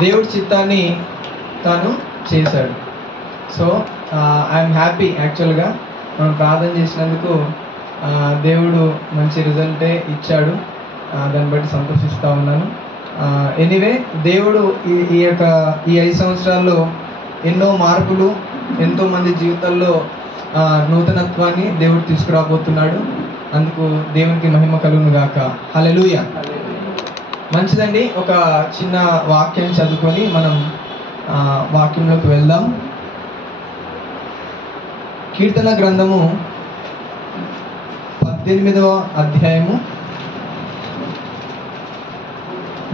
దేవుడి చిత్తాన్ని తాను చేశాడు. So I'm happy. యాక్చువల్గా మనం ప్రార్థన చేసినందుకు దేవుడు మంచి రిజల్టే ఇచ్చాడు. దాన్ని బట్టి సంతోషిస్తూ ఉన్నాను. ఎనీవే, దేవుడు ఈ 5 సంవత్సరాల్లో ఎన్నో మార్పులు, ఎంతోమంది జీవితాల్లో నూతనత్వాన్ని దేవుడు తీసుకురాబోతున్నాడు. అందుకు దేవునికి మహిమ కలుగును గాక. హల్లెలూయా. మంచిదండి. ఒక చిన్న వాక్యం చదువుకొని మనం వాక్యంలోకి వెళ్దాం. కీర్తన గ్రంథము 18వ అధ్యాయము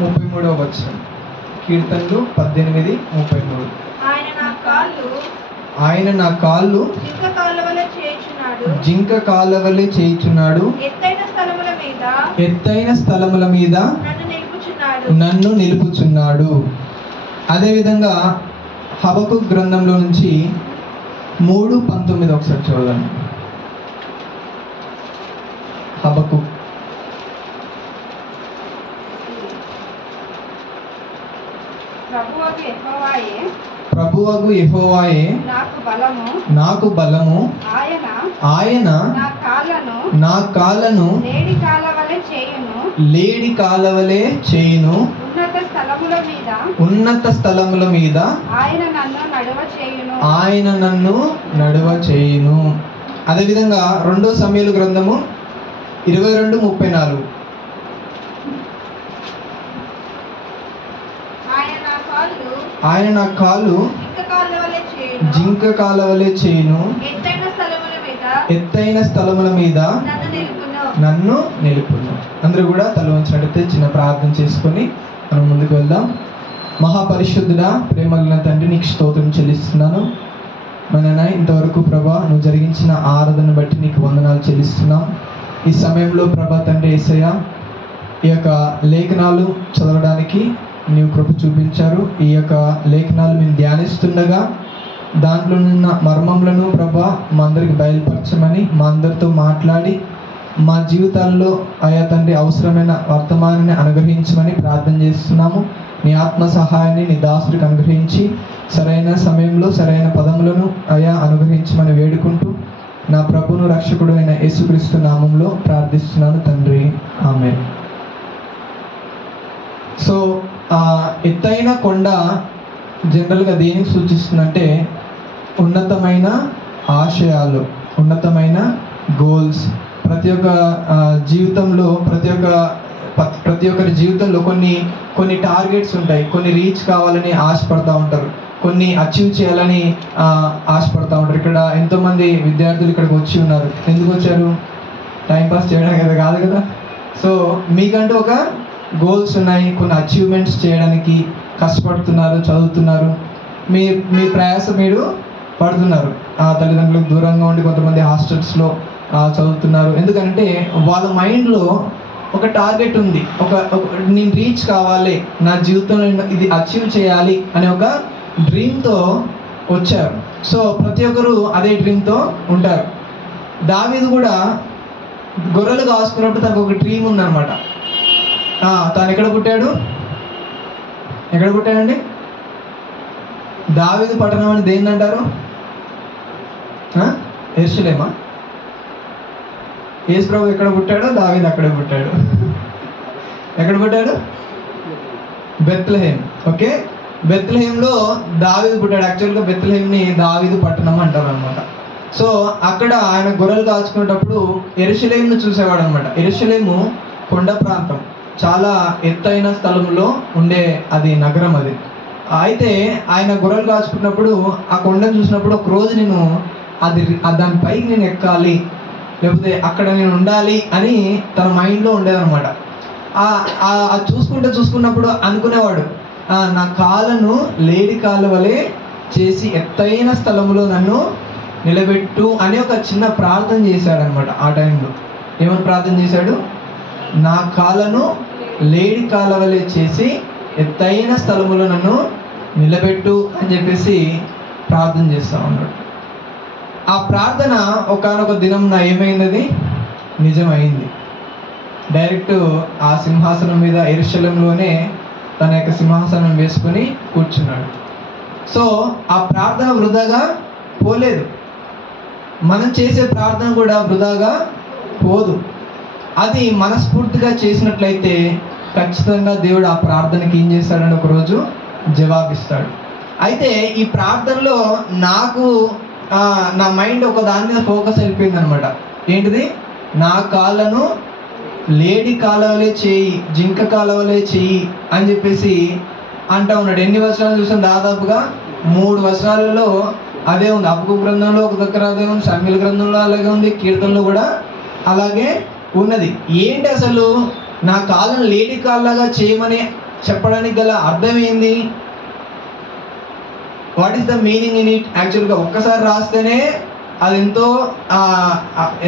33వ వచనం. కీర్తనలు 18:33. ఆయన నా కాళ్ళు జింక కాలవలే చేయుచున్నాడు, ఎత్తైన స్థలముల మీద నన్ను నిలుపుచున్నాడు. అదేవిధంగా హబక్కూకు గ్రంథంలో నుంచి 3:19 ఒకసారి చూద్దాం. హబక్కూకు ప్రభువగు యెహోవాయే నాకు బలము, ఆయన నా కాళ్ళను లేడి కాలవలే చేయును, ఉన్నత స్థలముల మీద ఆయన నన్ను నడువ చేయును. అదేవిధంగా 2 సమూయేలు గ్రంథము 22:34. ఆయన నా కాళ్ళు జింక కాలవలే చేయును, ఎత్తైన స్థలముల మీద నన్ను నిలుపును. అందరూ కూడా తల వంచినట్లయితే చిన్న ప్రార్థన చేసుకొని మనం ముందుకు వెళ్దాం. మహాపరిశుద్ధుడా, ప్రేమగల తండ్రి, నీకు స్తోత్రం చెల్లిస్తున్నాను. మన ఇంతవరకు ప్రభా నువ్వు జరిగించిన ఆరాధన బట్టి నీకు వందనాలు చెల్లిస్తున్నాం. ఈ సమయంలో ప్రభా తండ్రి యేసయ్య, ఈ యొక్క లేఖనాలు చదవడానికి నీవు కృప చూపించారు. ఈ యొక్క లేఖనాలు మేము ధ్యానిస్తుండగా దాంట్లో ఉన్న మర్మములను ప్రభా మా అందరికి బయలుపరచమని, మా అందరితో మాట్లాడి మా జీవితాల్లో ఆయా తండ్రి అవసరమైన వర్తమానాన్ని అనుగ్రహించమని ప్రార్థన చేస్తున్నాము. నీ ఆత్మ సహాయాన్ని నీ దాసుడికి అనుగ్రహించి సరైన సమయంలో సరైన పదములను ఆయా అనుగ్రహించమని వేడుకుంటూ నా ప్రభువును రక్షకుడు అయిన యేసుక్రీస్తు నామంలో ప్రార్థిస్తున్నాను తండ్రి, ఆమేన్. సో ఎత్తైన కొండ జనరల్గా దేనికి సూచిస్తుందంటే ఉన్నతమైన ఆశయాలు, ఉన్నతమైన గోల్స్. ప్రతి ఒక్క జీవితంలో ప్రతి ఒక్కరి జీవితంలో కొన్ని టార్గెట్స్ ఉంటాయి. కొన్ని రీచ్ కావాలని ఆశపడతా ఉంటారు, కొన్ని అచీవ్ చేయాలని ఆశపడతా ఉంటారు. ఇక్కడ ఎంతోమంది విద్యార్థులు ఇక్కడికి వచ్చి ఉన్నారు. ఎందుకు వచ్చారు? టైంపాస్ చేయడానికి కదా కాదు కదా. సో మీకంటూ ఒక గోల్స్ ఉన్నాయి, కొన్ని అచీవ్మెంట్స్ చేయడానికి కష్టపడుతున్నారు, చదువుతున్నారు. మీ ప్రయాస మీరు పడుతున్నారు. తల్లిదండ్రులకు దూరంగా ఉండి కొంతమంది హాస్టల్స్లో చదువుతున్నారు. ఎందుకంటే వాళ్ళ మైండ్లో ఒక టార్గెట్ ఉంది, నేను రీచ్ కావాలి, నా జీవితంలో ఇది అచీవ్ చేయాలి అనే ఒక డ్రీమ్తో వచ్చారు. సో ప్రతి ఒక్కరు అదే డ్రీమ్తో ఉంటారు. దావీదు కూడా గొర్రెలు కాసుకున్నప్పుడు తనకు ఒక డ్రీమ్ ఉందన్నమాట. తాను ఎక్కడ పుట్టాడండి? దావీదు పట్టణం అని దేన్ని అంటారు? యెరూషలేమా? యేసు ప్రభు ఎక్కడ పుట్టాడో దావీదు అక్కడే పుట్టాడు. ఎక్కడ పుట్టాడు? బెత్లెహేమ్. ఓకే, బెత్లెహేమ్లో దావీదు పుట్టాడు. యాక్చువల్గా బెత్లెహేమ్ని దావీదు పట్టణం అంటారు అనమాట. సో అక్కడ ఆయన గొర్రెలు కాచుకునేటప్పుడు యెరూషలేమును చూసేవాడు అనమాట. యెరూషలేము కొండ ప్రాంతం, చాలా ఎత్తైన స్థలంలో ఉండే అది నగరం. అది అయితే ఆయన గొర్రెలు కాచుకున్నప్పుడు ఆ కొండను చూసినప్పుడు ఒక రోజు నేను దానిపైకి నేను ఎక్కాలి, లేకపోతే అక్కడ నేను ఉండాలి అని తన మైండ్లో ఉండేదన్నమాట. అది చూసుకున్నప్పుడు అనుకునేవాడు, నా కాళ్ళను లేడి కాళ్ళ వలె చేసి ఎత్తైన స్థలంలో నన్ను నిలబెట్టు అని ఒక చిన్న ప్రార్థన చేశాడనమాట. ఆ టైంలో ఏమని ప్రార్థన చేశాడు? నా కాళ్ళను లేడి కాళ్ళ వలె చేసి ఎత్తైన స్థలములో నన్ను నిలబెట్టు అని చెప్పేసి ప్రార్థన చేస్తూ ఉన్నాడు. ఆ ప్రార్థన ఒకానొక దినం ఏమైంది? నిజమైంది. డైరెక్ట్ ఆ సింహాసనం మీద యెరూషలేములోనే తన యొక్క సింహాసనం వేసుకుని కూర్చున్నాడు. సో ఆ ప్రార్థన వృధాగా పోలేదు. మనం చేసే ప్రార్థన కూడా వృధాగా పోదు. అది మనస్ఫూర్తిగా చేసినట్లయితే ఖచ్చితంగా దేవుడు ఆ ప్రార్థనకి ఏం చేస్తాడని ఒకరోజు జవాబిస్తాడు. అయితే ఈ ప్రార్థనలో నాకు నా మైండ్ ఒక దాని మీద ఫోకస్ అయిపోయింది అనమాట. ఏంటిది? నా కాళ్ళను లేడి కాలవలే చేయి, జింక కాలవలే చేయి అని చెప్పేసి అంటా ఉన్నాడు. ఎన్ని వచనాలు చూసాం? దాదాపుగా 3 వచనాలలో అదే ఉంది. హబక్కూకు గ్రంథంలో ఒక దగ్గర అదే ఉంది, సమూయేలు గ్రంథంలో అలాగే ఉంది, కీర్తనలో కూడా అలాగే ఉన్నది. ఏంటి అసలు నా కాళ్ళను లేడి కాళ్ళగా చేయమని చెప్పడానికి గల అర్థం ఏంది? What is the meaning in it? యాక్చువల్గా ఒక్కసారి రాస్తేనే అది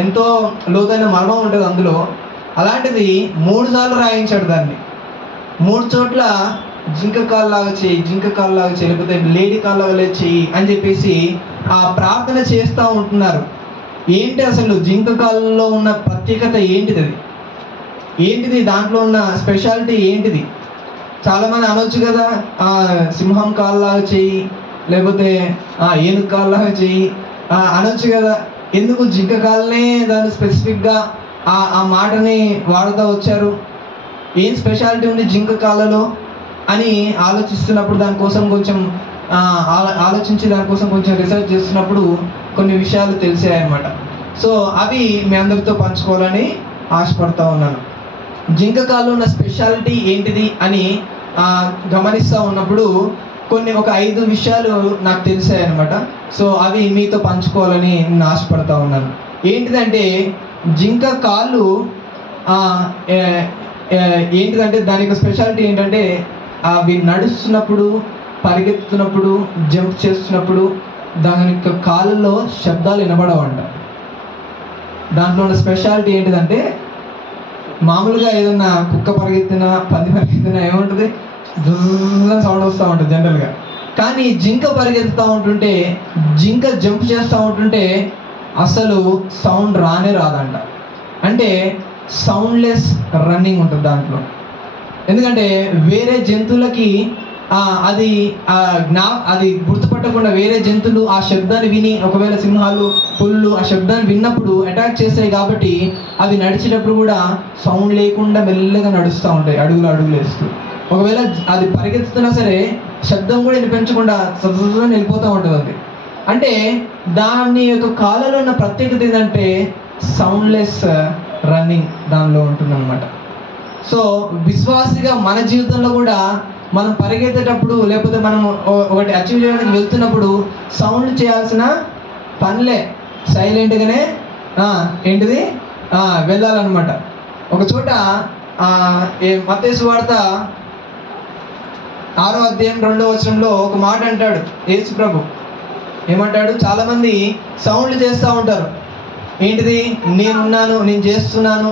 ఎంతో లోతైన మర్మం ఉంటుంది అందులో. అలాంటిది 3 సార్లు రాయించాడు దాన్ని. 3 చోట్ల జింక కాళ్ళలాగా చేయి, జింక కాళ్ళలాగా చేయి, లేకపోతే లేడీ కాళ్ళలాగా చేయి అని చెప్పేసి ఆ ప్రార్థన చేస్తూ ఉంటున్నారు. ఏంటి అసలు జింక కాళ్ళలో ఉన్న ప్రత్యేకత ఏంటిది? అది ఏంటిది? దాంట్లో ఉన్న స్పెషాలిటీ ఏంటిది? చాలామంది అనొచ్చు కదా, సింహం కాళ్ళలాగా చేయి, లేకపోతే ఏనుగు కాళ్ళలాగా చేయి అనొచ్చు కదా. ఎందుకు జింక కాళ్ళనే దాన్ని స్పెసిఫిక్గా ఆ మాటని వాడుతూ వచ్చారు? ఏం స్పెషాలిటీ ఉంది జింక కాళ్ళలో అని ఆలోచిస్తున్నప్పుడు, దానికోసం కొంచెం ఆలోచించి దానికోసం కొంచెం రీసెర్చ్ చేస్తున్నప్పుడు కొన్ని విషయాలు తెలిసాయన్నమాట. సో అవి మీ అందరితో పంచుకోవాలని ఆశపడతా ఉన్నాను. జింక కాళ్ళలో ఉన్న స్పెషాలిటీ ఏంటిది అని గమనిస్తూ ఉన్నప్పుడు ఒక 5 విషయాలు నాకు తెలిసాయన్నమాట. సో అవి మీతో పంచుకోవాలని నేను ఆశపడతా ఉన్నాను. ఏంటిదంటే జింక కాళ్ళు ఏంటిదంటే దాని యొక్క స్పెషాలిటీ ఏంటంటే అవి నడుస్తున్నప్పుడు, పరిగెత్తుతున్నప్పుడు, జంప్ చేస్తున్నప్పుడు దాని యొక్క కాళ్ళలో శబ్దాలు వినబడవంట. దాంట్లో ఉన్న స్పెషాలిటీ ఏంటిదంటే మామూలుగా ఏదన్నా కుక్క పరిగెత్తినా, పంది పరిగెత్తినా ఏముంటుంది? సౌండ్ వస్తూ ఉంటుంది జనరల్గా. కానీ జింక పరిగెత్తుతూ ఉంటుంటే, జింక జంప్ చేస్తూ ఉంటుంటే అసలు సౌండ్ రానే రాదంట. అంటే సౌండ్లెస్ రన్నింగ్ ఉంటుంది దాంట్లో. ఎందుకంటే వేరే జంతువులకి అది గుర్తుపట్టకుండా వేరే జంతువులు ఆ శబ్దాన్ని విని, ఒకవేళ సింహాలు, పులులు ఆ శబ్దాన్ని విన్నప్పుడు అటాక్ చేస్తాయి. కాబట్టి అవి నడిచేటప్పుడు కూడా సౌండ్ లేకుండా మెల్లగా నడుస్తూ ఉంటాయి, అడుగులు వేస్తూ. ఒకవేళ అది పరిగెత్తుతున్నా సరే శబ్దం కూడా వినిపించకుండా సదసదని వెళ్ళిపోతూ ఉంటుంది అది. అంటే దాని యొక్క కాళ్ళలో ఉన్న ప్రత్యేకత ఏంటంటే సౌండ్లెస్ రన్నింగ్ దానిలో ఉంటుందన్నమాట. సో విశ్వాసిగా మన జీవితంలో కూడా మనం పరిగెత్తేటప్పుడు, లేకపోతే మనం ఒకటి అచీవ్ చేయడానికి వెళ్తున్నప్పుడు సౌండ్ చేయాల్సిన పనిలే, సైలెంట్గానే ఏంటిది వెళ్ళాలన్నమాట. ఒక చోట మత్తయి సువార్త 6వ అధ్యాయం 2వ వచనంలో ఒక మాట అంటాడు యేసు ప్రభు. ఏమంటాడు? చాలామంది సౌండ్లు చేస్తూ ఉంటారు. ఏంటిది? నేనున్నాను, నేను చేస్తున్నాను,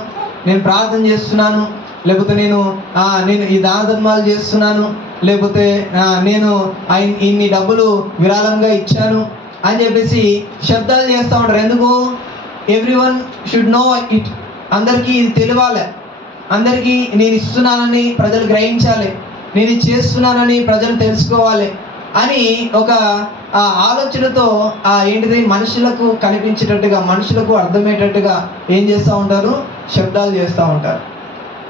నేను ప్రార్థన చేస్తున్నాను, లేకపోతే నేను ఈ దాన ధర్మాలు చేస్తున్నాను, లేకపోతే నేను ఇన్ని డబ్బులు విరాళంగా ఇచ్చాను అని చెప్పేసి శబ్దాలు చేస్తూ ఉంటారు. ఎందుకు? Everyone should know it. అందరికీ ఇది తెలియాలి, అందరికీ నేను ఇస్తున్నానని ప్రజలు గ్రహించాలి, నేను ఇది చేస్తున్నానని ప్రజలు తెలుసుకోవాలి అని ఒక ఆలోచనతో ఏంటిది మనుషులకు కనిపించేటట్టుగా, మనుషులకు అర్థమయ్యేటట్టుగా ఏం చేస్తూ ఉంటారు? శబ్దాలు చేస్తూ ఉంటారు.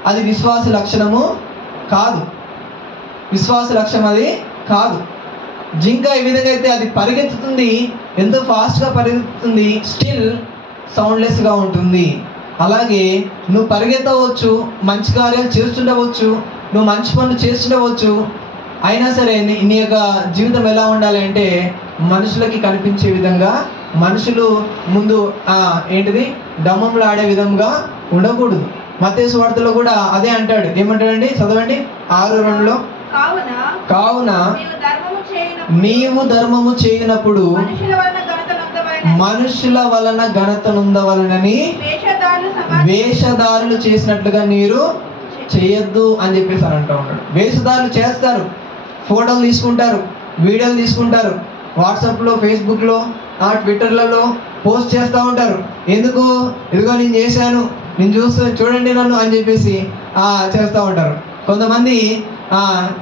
అది విశ్వాస లక్షణము కాదు. విశ్వాస లక్షణం అది కాదు. జింక ఏ విధంగా అయితే అది పరిగెత్తుతుంది, ఎంతో ఫాస్ట్గా పరిగెత్తుతుంది, స్టిల్ సౌండ్లెస్గా ఉంటుంది. అలాగే నువ్వు పరిగెత్తవచ్చు, మంచి కార్యాలు చేస్తుండవచ్చు, నువ్వు మంచి పనులు చేస్తుండవచ్చు, అయినా సరే నీ యొక్క జీవితం ఎలా ఉండాలి అంటే మనుషులకి కనిపించే విధంగా, మనుషులు ముందు ఏంటిది డమ్మంలో ఆడే విధంగా ఉండకూడదు. మత్తయి సువార్తలో కూడా అదే అంటాడు. ఏమంటాడండి? చదవండి 6:2లో. కావున నీవు ధర్మము చేయనప్పుడు మనుషుల వలన ఘనత నొందవలనని వేషధారులు చేసినట్లుగా మీరు చేయొద్దు అని చెప్పేసి అంటూ ఉంటాడు. వేషధారులు చేస్తారు, ఫోటోలు తీసుకుంటారు, వీడియోలు తీసుకుంటారు, వాట్సాప్లో, ఫేస్బుక్లో, ట్విట్టర్లలో పోస్ట్ చేస్తూ ఉంటారు. ఎందుకు? ఇదిగో నేను చేశాను, నేను చూడండి నన్ను అని చెప్పేసి చేస్తూ ఉంటారు. కొంతమంది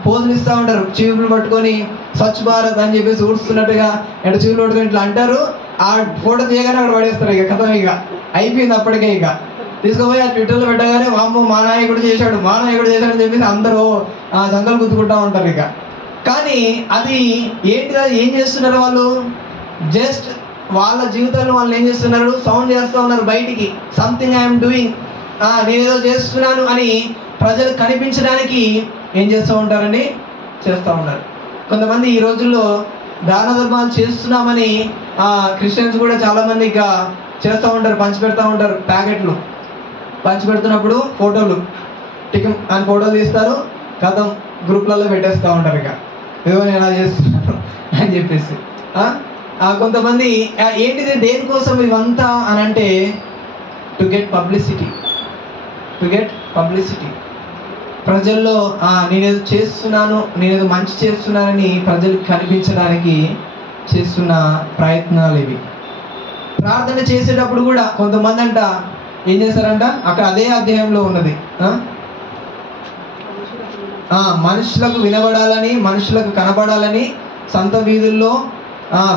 పోజులు ఇస్తూ ఉంటారు, చీపులు పట్టుకొని స్వచ్ఛ భారత్ అని చెప్పేసి ఊడుస్తున్నట్టుగా చీపులు పట్టుకొని ఇట్లా అంటారు. ఆ ఫోటో తీయగానే అక్కడ పడేస్తారు. ఇక కథం, ఇక అయిపోయింది అప్పటికే. ఇక తీసుకుపోయి ఆ ట్విట్టర్లో పెట్టగానే వామ్మో మా నాయకుడు చేశాడు అని చెప్పేసి అందరూ సంకలు గుర్తుకుంటూ ఉంటారు. ఇక కానీ అది ఏంటిదా, ఏం చేస్తున్నారు వాళ్ళు? జస్ట్ వాళ్ళ జీవితంలో వాళ్ళు ఏం చేస్తున్నారు? సౌండ్ చేస్తూ ఉన్నారు బయటికి, సంథింగ్ ఐఎమ్ డూయింగ్, నేనేదో చేస్తున్నాను అని ప్రజలు కనిపించడానికి ఏం చేస్తూ ఉంటారండి? చేస్తూ ఉన్నారు. కొంతమంది ఈ రోజుల్లో దాన ధర్మాలు చేస్తున్నామని క్రిస్టియన్స్ కూడా చాలామంది ఇక చేస్తూ ఉంటారు, పంచిపెడతా ఉంటారు. ప్యాకెట్లు పంచిపెడుతున్నప్పుడు ఫోటోలు టికెట్ అని ఫోటోలు తీస్తారు, కథం గ్రూప్లలో పెట్టేస్తూ ఉంటారు. ఇక ఏదో నేను అలా చేస్తున్నాను అని చెప్పేసి. కొంతమంది ఏంటిది, దేనికోసం ఇవంతా అని అంటే టు గెట్ పబ్లిసిటీ. ప్రజల్లో నేనేదో చేస్తున్నాను, నేనేదో మంచి చేస్తున్నానని ప్రజలకు కనిపించడానికి చేస్తున్న ప్రయత్నాలు ఇవి. ప్రార్థన చేసేటప్పుడు కూడా కొంతమంది అంట ఏం చేస్తారంట, అక్కడ అదే అధ్యాయంలో ఉన్నది, మనుషులకు వినబడాలని, మనుషులకు కనబడాలని సంత వీధుల్లో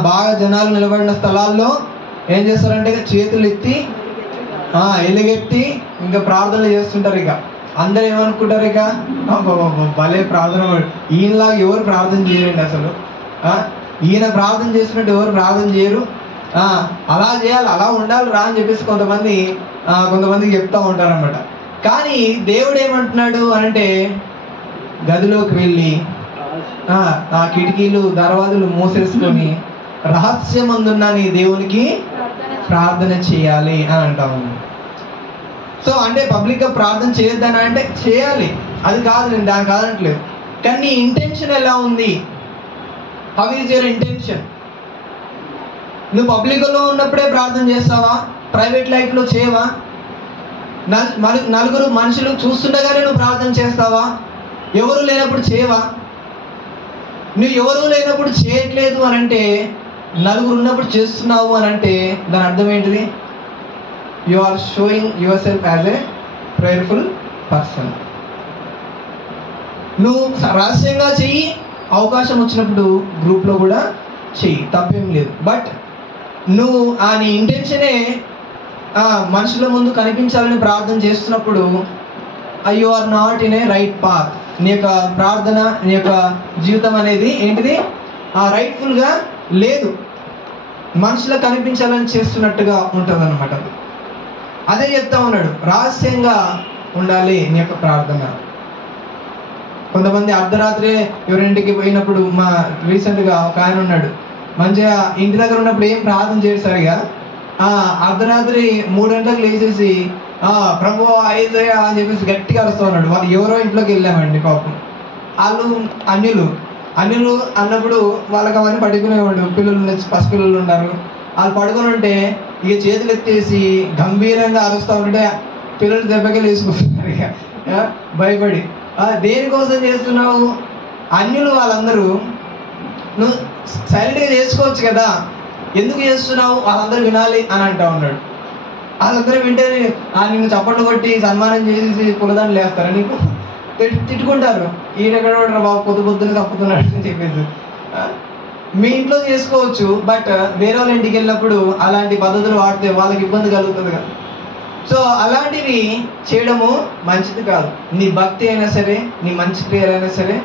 బాగా జనాలు నిలబడిన స్థలాల్లో ఏం చేస్తారంటే చేతులు ఎత్తి ఎలుగెత్తి ఇంకా ప్రార్థనలు చేస్తుంటారు. ఇక అందరు ఏమనుకుంటారు, ఇక భలే ప్రార్థన, ఈయనలాగా ఎవరు ప్రార్థన చేయరండి అసలు, ఈయన ప్రార్థన చేసినట్టు ఎవరు ప్రార్థన చేయరు, అలా చేయాలి, అలా ఉండాలి రా అని చెప్పేసి కొంతమందికి చెప్తూ ఉంటారు అన్నమాట. కానీ దేవుడు ఏమంటున్నాడు అంటే, గదిలోకి వెళ్ళి ఆ కిటికీలు దర్వాజులు మూసేసుకొని రహస్యమందున్న నీ దేవునికి ప్రార్థన చేయాలి అని అంటాము. సో అంటే పబ్లిక్గా ప్రార్థన చేయొద్దని అంటే చేయాలి, అది కాదు, నేను దాని కాదనట్లేదు. కానీ నీ ఇంటెన్షన్ ఎలా ఉంది? How is your intention? నువ్వు పబ్లిక్లో ఉన్నప్పుడే ప్రార్థన చేస్తావా? ప్రైవేట్ లైఫ్లో చేయవా? నలుగురు మనుషులు చూస్తుండగానే నువ్వు ప్రార్థన చేస్తావా? ఎవరు లేనప్పుడు చేయవా? నువ్వు ఎవరు లేనప్పుడు చేయట్లేదు అని అంటే, నలుగురు ఉన్నప్పుడు చేస్తున్నావు అని అంటే దాని అర్థం ఏంటిది? You are showing yourself as a prayerful person. నువ్వు రహస్యంగా చెయ్యి, అవకాశం వచ్చినప్పుడు గ్రూప్లో కూడా చెయ్యి, తప్పేం లేదు. బట్ నువ్వు నీ ఇంటెన్షనే మనుషుల ముందు కనిపించాలని ప్రార్థన చేస్తున్నప్పుడు you are not in a right path. నీ యొక్క ప్రార్థన, నీ యొక్క జీవితం అనేది ఏంటిది? రైట్ఫుల్గా లేదు, మనుషులకు కనిపించాలని చేస్తున్నట్టుగా ఉంటుంది అన్నమాట. అదే చెప్తా ఉన్నాడు, రహస్యంగా ఉండాలి నీ యొక్క ప్రార్థన. కొంతమంది అర్ధరాత్రి ఎవరింటికి పోయినప్పుడు, రీసెంట్గా ఒక ఆయన ఉన్నాడు, మంచిగా ఇంటి దగ్గర ఉన్నప్పుడు ఏం ప్రార్థన చేయడు సరిగా, అర్ధరాత్రి 3 గంటలకు లేచేసి ప్రభు ఐజయ అని చెప్పేసి గట్టిగా అరుస్తూ ఉన్నాడు. వాళ్ళు ఎవరో ఇంట్లోకి వెళ్ళామండి, పాపం వాళ్ళు అన్యులు అన్నప్పుడు వాళ్ళకి అవన్నీ పడుకునేవాడు. పిల్లలు, పసిపిల్లలు ఉన్నారు, వాళ్ళు పడుకొని ఉంటే ఇక చేతులు ఎత్తేసి గంభీరంగా అరుస్తూ ఉంటే పిల్లలు దెబ్బకి వేసుకుంటున్నారు ఇక భయపడి. దేనికోసం చేస్తున్నావు? అన్యులు వాళ్ళందరూ, నువ్వు సైలెంట్గా చేసుకోవచ్చు కదా, ఎందుకు చేస్తున్నావు? వాళ్ళందరూ వినాలి అని అంటా ఉన్నాడు. వాళ్ళందరూ వింటే నిన్ను చప్పట్లు కొట్టి సన్మానం చేసి పులదాన్ని లేస్తారా? నీకు తిట్టుకుంటారు, ఈయనెక్కడ బాబు పొద్దున చప్పుతున్నాడు అని చెప్పేసి. మీ ఇంట్లో చేసుకోవచ్చు, బట్ వేరే వాళ్ళ ఇంటికి వెళ్ళినప్పుడు అలాంటి పద్ధతులు వాడితే వాళ్ళకి ఇబ్బంది కలుగుతుంది కదా. సో అలాంటివి చేయడము మంచిది కాదు. నీ భక్తి అయినా సరే, నీ మంచి క్రియలైనా సరే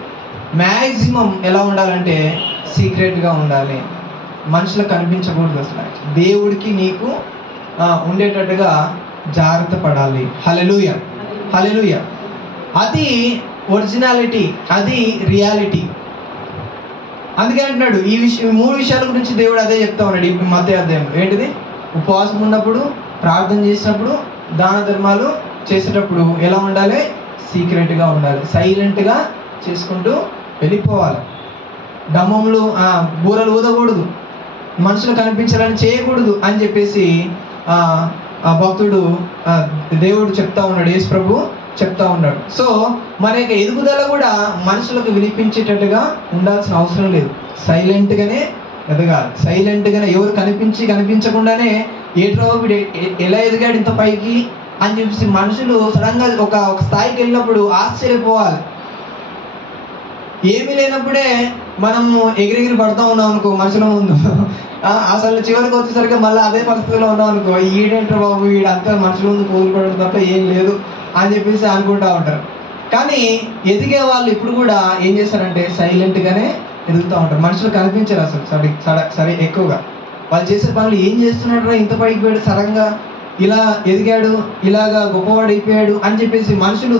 మ్యాక్సిమం ఎలా ఉండాలంటే సీక్రెట్గా ఉండాలి, మనుషులకు కనిపించకూడదు. అసలు దేవుడికి నీకు ఉండేటట్టుగా జాగ్రత్త పడాలి. హల్లెలూయా, హల్లెలూయా. అది ఒరిజినాలిటీ, అది రియాలిటీ. అందుకే అంటున్నాడు ఈ 3 విషయాల గురించి దేవుడు అదే చెప్తా ఉన్నాడు ఈ మత్తయి అధ్యాయంలో. ఏంటిది? ఉపవాసం ఉన్నప్పుడు, ప్రార్థన చేసినప్పుడు, దాన ధర్మాలు చేసేటప్పుడు ఎలా ఉండాలి? సీక్రెట్గా ఉండాలి, సైలెంట్గా చేసుకుంటూ వెళ్ళిపోవాలి. డమ్మములు, బూరలు ఊదకూడదు, మనుషులు కనిపించాలని చేయకూడదు అని చెప్పేసి భక్తుడు దేవుడు చెప్తా ఉన్నాడు, యేసు ప్రభు చెప్తా ఉన్నాడు. సో మన యొక్క ఎదుగుదల కూడా మనుషులకు వినిపించేటట్టుగా ఉండాల్సిన అవసరం లేదు, సైలెంట్గానే ఎదగాలి. సైలెంట్గానే, ఎవరు కనిపించకుండానే ఏట్రా వీడు ఎలా ఎదిగాడు ఇంత పైకి అని చెప్పేసి మనుషులు సడన్గా ఒక స్థాయికి వెళ్ళినప్పుడు ఆశ్చర్యపోవాలి. ఏమీ లేనప్పుడే మనము ఎగిరెగిరి పడుతూ ఉన్నాం అనుకో మనుషుల ముందు, అసలు చివరికి వచ్చేసరికి మళ్ళీ అదే పరిస్థితిలో ఉన్నాం అనుకో, ఈడేంటారు బాబు వీడంతా మనుషుల ముందు కోల్పోవడం తప్ప ఏం లేదు అని చెప్పేసి అనుకుంటూ ఉంటారు. కానీ ఎదిగే వాళ్ళు ఇప్పుడు కూడా ఏం చేస్తారంటే సైలెంట్గానే ఎదుగుతూ ఉంటారు. మనుషులు కనిపించారు అసలు సరే ఎక్కువగా వాళ్ళు చేసే పనులు ఏం చేస్తున్నాడు, ఇంత పైకి పోయాడు, సడన్గా ఇలా ఎదిగాడు, ఇలాగా గొప్పవాడు అయిపోయాడు అని చెప్పేసి మనుషులు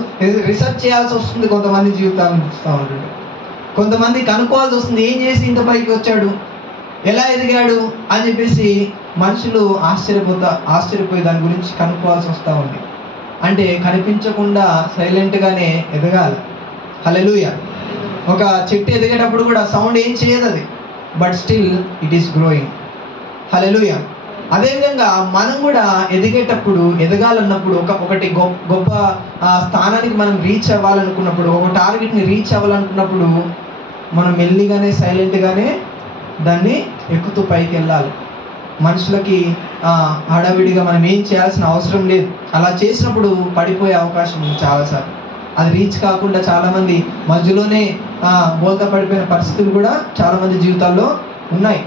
రీసెర్చ్ చేయాల్సి వస్తుంది. కొంతమంది జీవితాలను చూస్తూ ఉంటాడు, కొంతమంది కనుక్కోవాల్సి వస్తుంది, ఏం చేసి ఇంత పైకి వచ్చాడు, ఎలా ఎదిగాడు అని చెప్పేసి మనుషులు ఆశ్చర్యపోయి దాని గురించి కనుక్కోవాల్సి వస్తూ ఉంది. అంటే కనిపించకుండా సైలెంట్గానే ఎదగాలి. హల్లెలూయా. ఒక చెట్టు ఎదిగేటప్పుడు కూడా సౌండ్ ఏం చేయదు అది, but still it is growing. Hallelujah. అదేవిధంగా మనం కూడా ఎదిగేటప్పుడు ఎదగాలన్నప్పుడు ఒకటి గొప్ప స్థానానికి మనం రీచ్ అవ్వాలనుకున్నప్పుడు, ఒక టార్గెట్ని రీచ్ అవ్వాలనుకున్నప్పుడు మనం మెల్లిగానే సైలెంట్గానే దాన్ని ఎక్కుతూ పైకి వెళ్ళాలి. మనుషులకి హడావిడిగా మనం ఏం చేయాల్సిన అవసరం లేదు. అలా చేసినప్పుడు పడిపోయే అవకాశం ఉంది చాలాసార్లు. అది రీచ్ కాకుండా చాలామంది మధ్యలోనే బోల్తా పడిపోయిన పరిస్థితులు కూడా చాలామంది జీవితాల్లో ఉన్నాయి.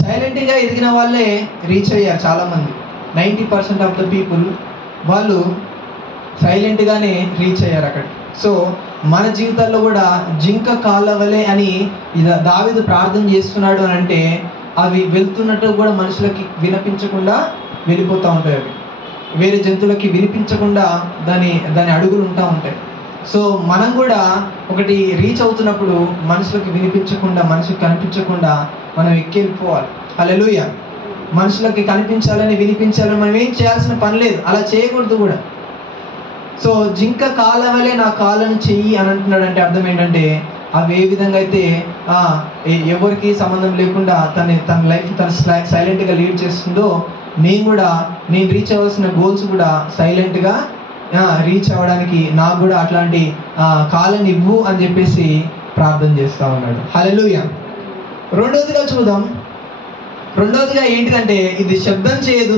సైలెంట్గా ఎదిగిన వాళ్ళే రీచ్ అయ్యారు చాలామంది. 90% ఆఫ్ ద పీపుల్ వాళ్ళు సైలెంట్గానే రీచ్ అయ్యారు అక్కడ. సో మన జీవితాల్లో కూడా జింక కాలవలే అని దావీదు ప్రార్థన చేస్తున్నాడు అని అంటే అవి వెళ్తున్నట్టు కూడా మనుషులకి వినిపించకుండా వెళ్ళిపోతూ ఉంటాయి. అవి వేరే జంతువులకి వినిపించకుండా దాని అడుగులు ఉంటా ఉంటాయి. సో మనం కూడా ఒకటి రీచ్ అవుతున్నప్పుడు మనుషులకి వినిపించకుండా, మనుషులకు కనిపించకుండా మనం ఎక్కెళ్ళిపోవాలి. హల్లెలూయా. మనుషులకి కనిపించాలని వినిపించాలని మనం ఏం చేయాల్సిన పని లేదు, అలా చేయకూడదు కూడా. సో జింక కాలవలే నా కాళ్ళను చెయ్యి అని అంటున్నాడు. అంటే అర్థం ఏంటంటే అవి ఏ విధంగా అయితే ఎవరికి సంబంధం లేకుండా తన లైఫ్ తను సైలెంట్గా లీడ్ చేస్తుందో, నేను రీచ్ అవ్వాల్సిన గోల్స్ కూడా సైలెంట్గా రీచ్ అవ్వడానికి నాకు కూడా అట్లాంటి కాళ్ళని ఇవ్వు అని చెప్పేసి ప్రార్థన చేస్తూ ఉన్నాడు. హల్లెలూయా. రెండోదిగా చూద్దాం. రెండోదిగా ఏంటిదంటే ఇది శబ్దం చేయదు.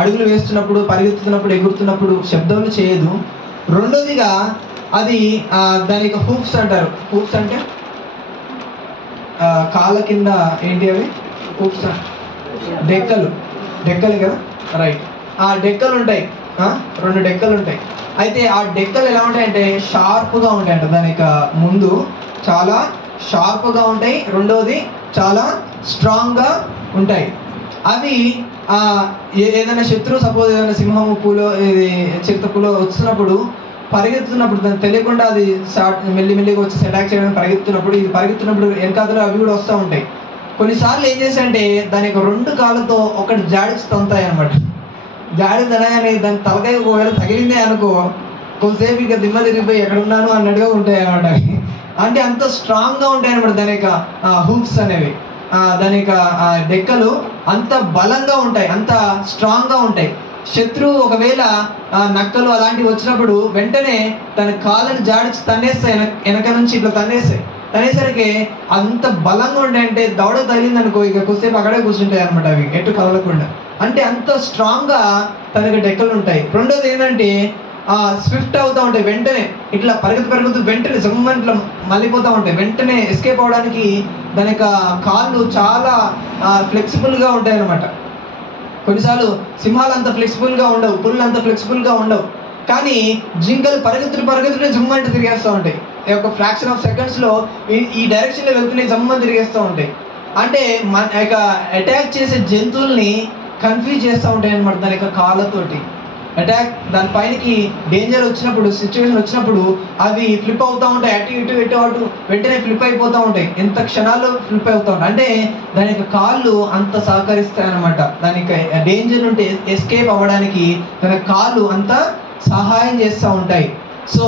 అడుగులు వేస్తున్నప్పుడు, పరిగెత్తుతున్నప్పుడు, ఎగురుతున్నప్పుడు శబ్దాలు చేయదు. రెండోదిగా అది దాని యొక్క హూప్స్ అంటారు. హూప్స్ అంటే కాళ్ళ కింద ఏంటి అవి హూప్స్, డెక్కలు కదా, రైట్. ఆ డెక్కలు ఉంటాయి, 2 డెక్కలు ఉంటాయి. అయితే ఆ డెక్కలు ఎలా ఉంటాయంటే షార్ప్గా ఉంటాయంట. దాని యొక్క ముందు చాలా షార్ప్గా ఉంటాయి, రెండోది చాలా స్ట్రాంగ్గా ఉంటాయి. అవి ఏదైనా శత్రువు సపోజ్ ఏదైనా సింహము పూలో చిరుతపులో వచ్చినప్పుడు పరిగెత్తుతున్నప్పుడు దానికి తెలియకుండా అది మెల్లిమెల్లిగా వచ్చి అటాక్ చేయడానికి పరిగెత్తున్నప్పుడు వెనకాతలో అవి కూడా వస్తూ ఉంటాయి. కొన్నిసార్లు ఏం చేశాయంటే దాని యొక్క 2 కాళ్ళతో ఒకటి జాడిచి తంతాయి అనమాట. జాడి తనగానే దాని తలకాయ ఒకవేళ తగిలిందే అనుకో, కొంతసేపు ఇక దిమ్మ తిరిగిపోయి ఎక్కడున్నాను అన్నట్టుగా ఉంటాయి అన్నమాట. అంటే అంత స్ట్రాంగ్గా ఉంటాయి అనమాట దాని యొక్క హూప్స్ అనేవి. దాని యొక్క డెక్కలు అంత బలంగా ఉంటాయి, అంత స్ట్రాంగ్గా ఉంటాయి. శత్రువు ఒకవేళ నక్కలు అలాంటివి వచ్చినప్పుడు వెంటనే తన కాళ్ళని జాడిచి తన్నేస్తాయి, వెనక నుంచి ఇట్లా తనేసరికి అంత బలంగా ఉంటాయంటే దవడ తగిలింది అనుకో ఇక కొద్దిసేపు అక్కడే కూర్చుంటాయి అనమాట అవి ఎటు కదలకుండా. అంటే అంత స్ట్రాంగ్గా తనకి డెక్కలు ఉంటాయి. రెండోది ఏంటంటే స్విఫ్ట్ అవుతూ ఉంటాయి, వెంటనే ఇట్లా పరిగెత్తు వెంటనే జమ్మని ఇట్లా మళ్ళీపోతూ ఉంటాయి. వెంటనే ఎస్కేప్ అవడానికి దాని యొక్క కాళ్ళు చాలా ఫ్లెక్సిబుల్గా ఉంటాయి అన్నమాట. కొన్నిసార్లు సింహాలు అంత ఫ్లెక్సిబుల్గా ఉండవు, పుల్లు అంత ఫ్లెక్సిబుల్గా ఉండవు. కానీ జింకలు పరిగెత్తులు జమ్మని తిరిగేస్తూ ఉంటాయి. ఒక ఫ్రాక్షన్ ఆఫ్ సెకండ్స్లో ఈ డైరెక్షన్లో వెళ్తున్నాయి, జమ్మని తిరిగేస్తూ ఉంటాయి. అంటే మన యొక్క అటాక్ చేసే జంతువుల్ని కన్ఫ్యూజ్ చేస్తూ ఉంటాయి అన్నమాట దాని యొక్క కాళ్ళతోటి. అటాక్ దానిపైనకి డేంజర్ వచ్చినప్పుడు, సిచ్యువేషన్ వచ్చినప్పుడు అవి ఫ్లిప్ అవుతూ ఉంటాయి, అటు వెంటనే ఫ్లిప్ అయిపోతూ ఉంటాయి. ఎంత క్షణాలు ఫ్లిప్ అవుతూ ఉంటాయి అంటే దాని యొక్క కాళ్ళు అంత సహకరిస్తాయి అన్నమాట. దాని యొక్క డేంజర్ నుండి ఎస్కేప్ అవ్వడానికి దాని కాళ్ళు అంత సహాయం చేస్తూ ఉంటాయి. సో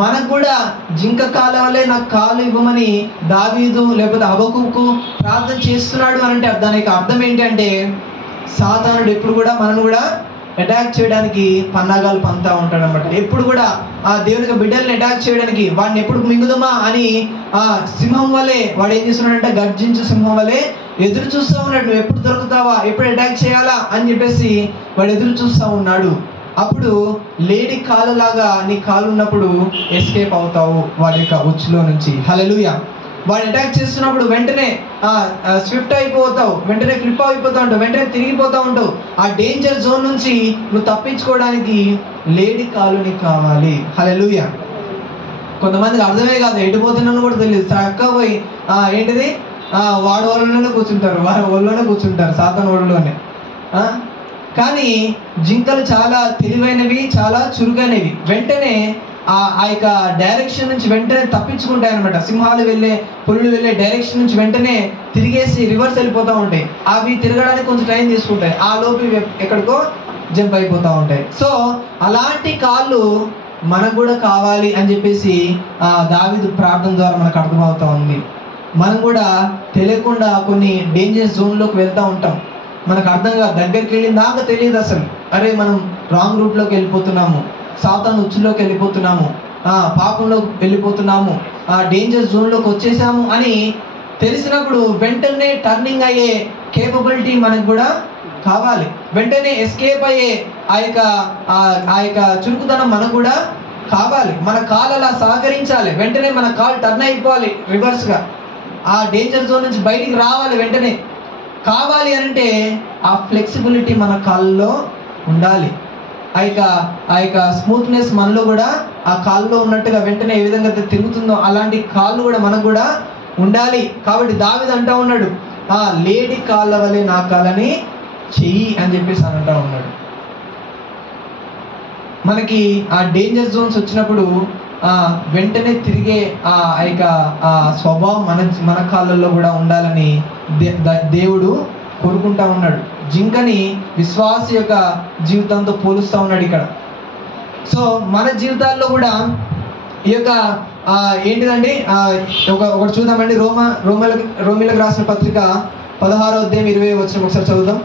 మనకు కూడా జింక కాలవలే నాకు కాళ్ళు ఇవ్వమని దావీదు లేకపోతే హబక్కూకు ప్రార్థన చేస్తున్నాడు అని అంటే దానికి అర్థం ఏంటంటే సాతానుడు ఎప్పుడు కూడా మనను కూడా అటాక్ చేయడానికి పన్నాగాలు పంతా ఉంటాడు అనమాట. ఎప్పుడు కూడా ఆ దేవుని బిడ్డల్ని అటాక్ చేయడానికి వాడిని ఎప్పుడు మింగుదమా అని సింహం వలె వాడు ఏం చేస్తున్నాడంటే గర్జించు సింహం వలె ఎదురు చూస్తూ ఉన్నాడు. నువ్వు ఎప్పుడు దొరుకుతావా, ఎప్పుడు అటాక్ చేయాలా అని చెప్పేసి వాడు ఎదురు చూస్తూ ఉన్నాడు. అప్పుడు లేడి కాలులాగా నీ కాలు ఉన్నప్పుడు ఎస్కేప్ అవుతావు వాడి యొక్క ఉచ్చులో నుంచి. హల్లెలూయా. వాడు అటాక్ చేస్తున్నప్పుడు వెంటనే స్విఫ్ట్ అయిపోతావు, వెంటనే ఫ్లిప్ అయిపోతూ ఉంటావు, వెంటనే తిరిగిపోతూ ఉంటావు. ఆ డేంజర్ జోన్ నుంచి నువ్వు తప్పించుకోవడానికి లేడి కాలు నీకు కావాలి. హల్లెలూయా. కొంతమందికి అర్థమే కాదు, ఎడిపోతున్నాను కూడా తెలియదు, చక్కగా పోయి ఏంటిది వాడి ఒళ్ళలోనే కూర్చుంటారు, వారి ఒళ్ళలోనే కూర్చుంటారు, సాతాను ఒళ్ళలోనే. కానీ జింకలు చాలా తెలివైనవి, చాలా చురుకైనవి. వెంటనే ఆ యొక్క డైరెక్షన్ నుంచి వెంటనే తప్పించుకుంటాయి అనమాట. సింహాలు వెళ్ళే, పులులు వెళ్ళే డైరెక్షన్ నుంచి వెంటనే తిరిగేసి రివర్స్ వెళ్ళిపోతూ ఉంటాయి. అవి తిరగడానికి కొంచెం టైం తీసుకుంటాయి, ఆ లోపు ఎక్కడికో జంప్ అయిపోతూ ఉంటాయి. సో అలాంటి కాళ్ళు మనకు కూడా కావాలి అని చెప్పేసి దావీదు ప్రార్థన ద్వారా మనకు అర్థమవుతా ఉంది. మనం కూడా తెలియకుండా కొన్ని డేంజర్ జోన్లోకి వెళ్తూ ఉంటాం, మనకు అర్థం కాదు, దగ్గరికి వెళ్ళిన దాకా తెలియదు అసలు. అరే మనం రాంగ్ రూట్లోకి వెళ్ళిపోతున్నాము, సాతాను ఉచ్చులోకి వెళ్ళిపోతున్నాము, పాపంలోకి వెళ్ళిపోతున్నాము, డేంజర్ జోన్లోకి వచ్చేసాము అని తెలిసినప్పుడు వెంటనే టర్నింగ్ అయ్యే కేపబిలిటీ మనకు కూడా కావాలి. వెంటనే ఎస్కేప్ అయ్యే ఆ యొక్క చురుకుదనం మనకు కూడా కావాలి. మన కాలు అలా సహకరించాలి, వెంటనే మన కాలు టర్న్ అయిపోవాలి రివర్స్గా, ఆ డేంజర్ జోన్ నుంచి బయటికి రావాలి వెంటనే. కావాలి అంటే ఆ ఫ్లెక్సిబిలిటీ మన కాళ్ళలో ఉండాలి. ఆ యొక్క స్మూత్నెస్ మనలో కూడా ఆ కాళ్ళలో ఉన్నట్టుగా వెంటనే ఏ విధంగా తిరుగుతుందో అలాంటి కాళ్ళు కూడా మనకు కూడా ఉండాలి. కాబట్టి దావీదు అంటా ఉన్నాడు, లేడి కాళ్ళ వలె నా కాళ్ళని చెయ్యి అని చెప్పేసి అని అంటా ఉన్నాడు. మనకి ఆ డేంజర్ జోన్స్ వచ్చినప్పుడు వెంటనే తిరిగే ఆ యొక్క స్వభావం మన కాళ్ళల్లో కూడా ఉండాలని దేవుడు కోరుకుంటా ఉన్నాడు. జింకని విశ్వాస యొక్క జీవితంతో పోలుస్తూ ఉన్నాడు ఇక్కడ. సో మన జీవితాల్లో కూడా ఈ యొక్క ఏంటిదండి ఒకటి చూద్దామండి. రోమిలకు రాసిన పత్రిక 16వ అధ్యాయం 20వ వచనం ఒకసారి చదువుదాం.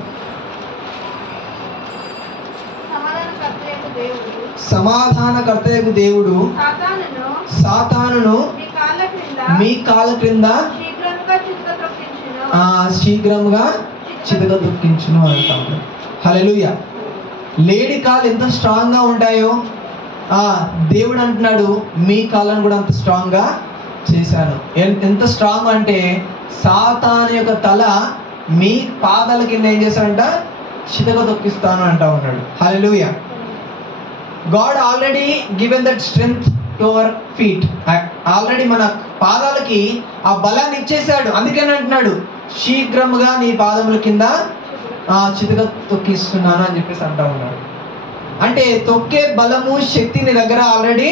సమాధానకర్తయగు దేవుడు సాతానును మీ కాళ్ళ క్రింద శీఘ్రంగా చితక తొక్కించును అంటాము. హల్లెలూయా. లేడి కాళ్ళు ఎంత స్ట్రాంగ్గా ఉంటాయో దేవుడు అంటున్నాడు, మీ కాళ్ళను కూడా అంత స్ట్రాంగ్గా చేశాను. ఎంత స్ట్రాంగ్ అంటే సాతాను యొక్క తల మీ పాదాల కింద ఏం చేశాడంట, చితక తొక్కిస్తాను అంటా ఉన్నాడు. Hallelujah. God already given that strength to our feet. Already మన పాదాలకి ఆ బలాన్ని ఇచ్చేసాడు. అందుకని అంటున్నాడు, శీఘ్రముగా నీ పాదముల కింద చితక తొక్కిస్తున్నాను అని చెప్పేసి అంటా ఉన్నాడు. అంటే తొక్కే బలము, శక్తి నీ దగ్గర ఆల్రెడీ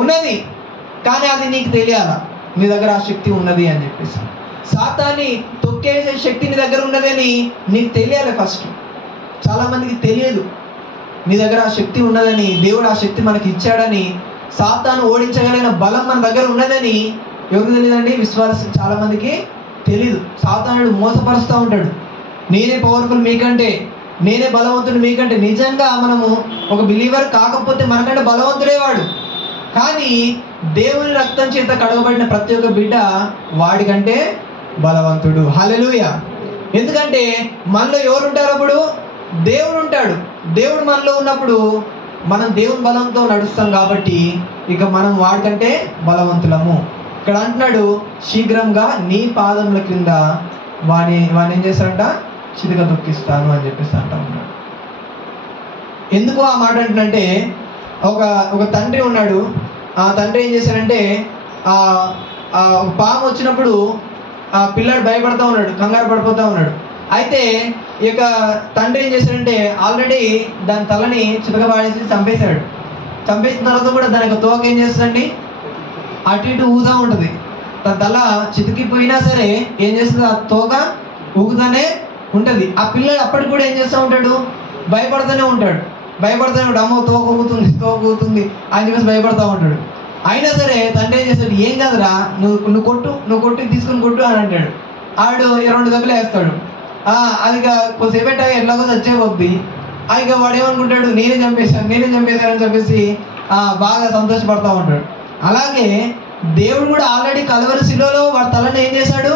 ఉన్నది, కానీ అది నీకు తెలియాలా నీ దగ్గర ఆ శక్తి ఉన్నది అని చెప్పేసి. సాతాన్ని తొక్కే శక్తి నీ దగ్గర ఉన్నదని నీకు తెలియాలి ఫస్ట్. చాలా మందికి తెలియదు నీ దగ్గర ఆ శక్తి ఉన్నదని, దేవుడు ఆ శక్తి మనకి ఇచ్చాడని, సాతాను ఓడించగలిగిన బలం మన దగ్గర ఉన్నదని ఎవరికి తెలియదండి? విశ్వాసం చాలా మందికి తెలీదు. సాతానుడు మోసపరుస్తూ ఉంటాడు, నేనే పవర్ఫుల్ మీకంటే, నేనే బలవంతుడు మీకంటే. నిజంగా మనము ఒక బిలీవర్ కాకపోతే మనకంటే బలవంతుడే వాడు, కానీ దేవుని రక్తం చేత కడగబడిన ప్రతి ఒక్క బిడ్డ వాడికంటే బలవంతుడు. హల్లెలూయా. ఎందుకంటే మనలో ఎవరు ఉంటారు? అప్పుడు దేవుడు ఉంటాడు. దేవుడు మనలో ఉన్నప్పుడు మనం దేవుని బలంతో నడుస్తాం కాబట్టి ఇక మనం వాడికంటే బలవంతులము. ఇక్కడ అంటున్నాడు, శీఘ్రంగా నీ పాదముల క్రింద వాడిని ఏం చేస్తాడంట, చితక తొక్కిస్తాను అని చెప్పేసి అంటా ఉన్నాడు. ఎందుకు ఆ మాట అంటున్నంటే, ఒక తండ్రి ఉన్నాడు. ఆ తండ్రి ఏం చేశాడంటే ఒక పాము వచ్చినప్పుడు ఆ పిల్లాడు భయపడతా ఉన్నాడు, కంగారు పడిపోతూ ఉన్నాడు. అయితే ఈ యొక్క తండ్రి ఏం చేశాడంటే ఆల్రెడీ దాని తలని చితకబాడేసి చంపేశాడు. చంపేసిన తర్వాత కూడా దాని యొక్క తోక ఏం చేస్తుందండి, అటు ఇటు ఊగుతూ ఉంటుంది. తన తల చితికిపోయినా సరే ఏం చేస్తుంది, ఆ తోక ఊగుతూనే ఉంటుంది. ఆ పిల్లడు అప్పటికి కూడా ఏం చేస్తూ ఉంటాడు, భయపడుతూనే ఉంటాడు. అమ్మో తోక ఊగుతుంది అని చెప్పేసి భయపడుతూ ఉంటాడు. అయినా సరే తండ్రి ఏం చేస్తాడు, ఏం కాదురా, నువ్వు కొట్టు తీసుకుని కొట్టు అని అంటాడు. ఆడు 2 దెబ్బలు వేస్తాడు. అది ఇక కొద్దిసేపు పెట్టాక ఎట్లాగో చచ్చేపోద్ది. ఇక వాడు ఏమనుకుంటాడు, నేనే చంపేశాను అని చెప్పేసి బాగా సంతోషపడతా ఉంటాడు. అలాగే దేవుడు కూడా ఆల్రెడీ కల్వరి శిలువలో వాడి తలని ఏం చేశాడు,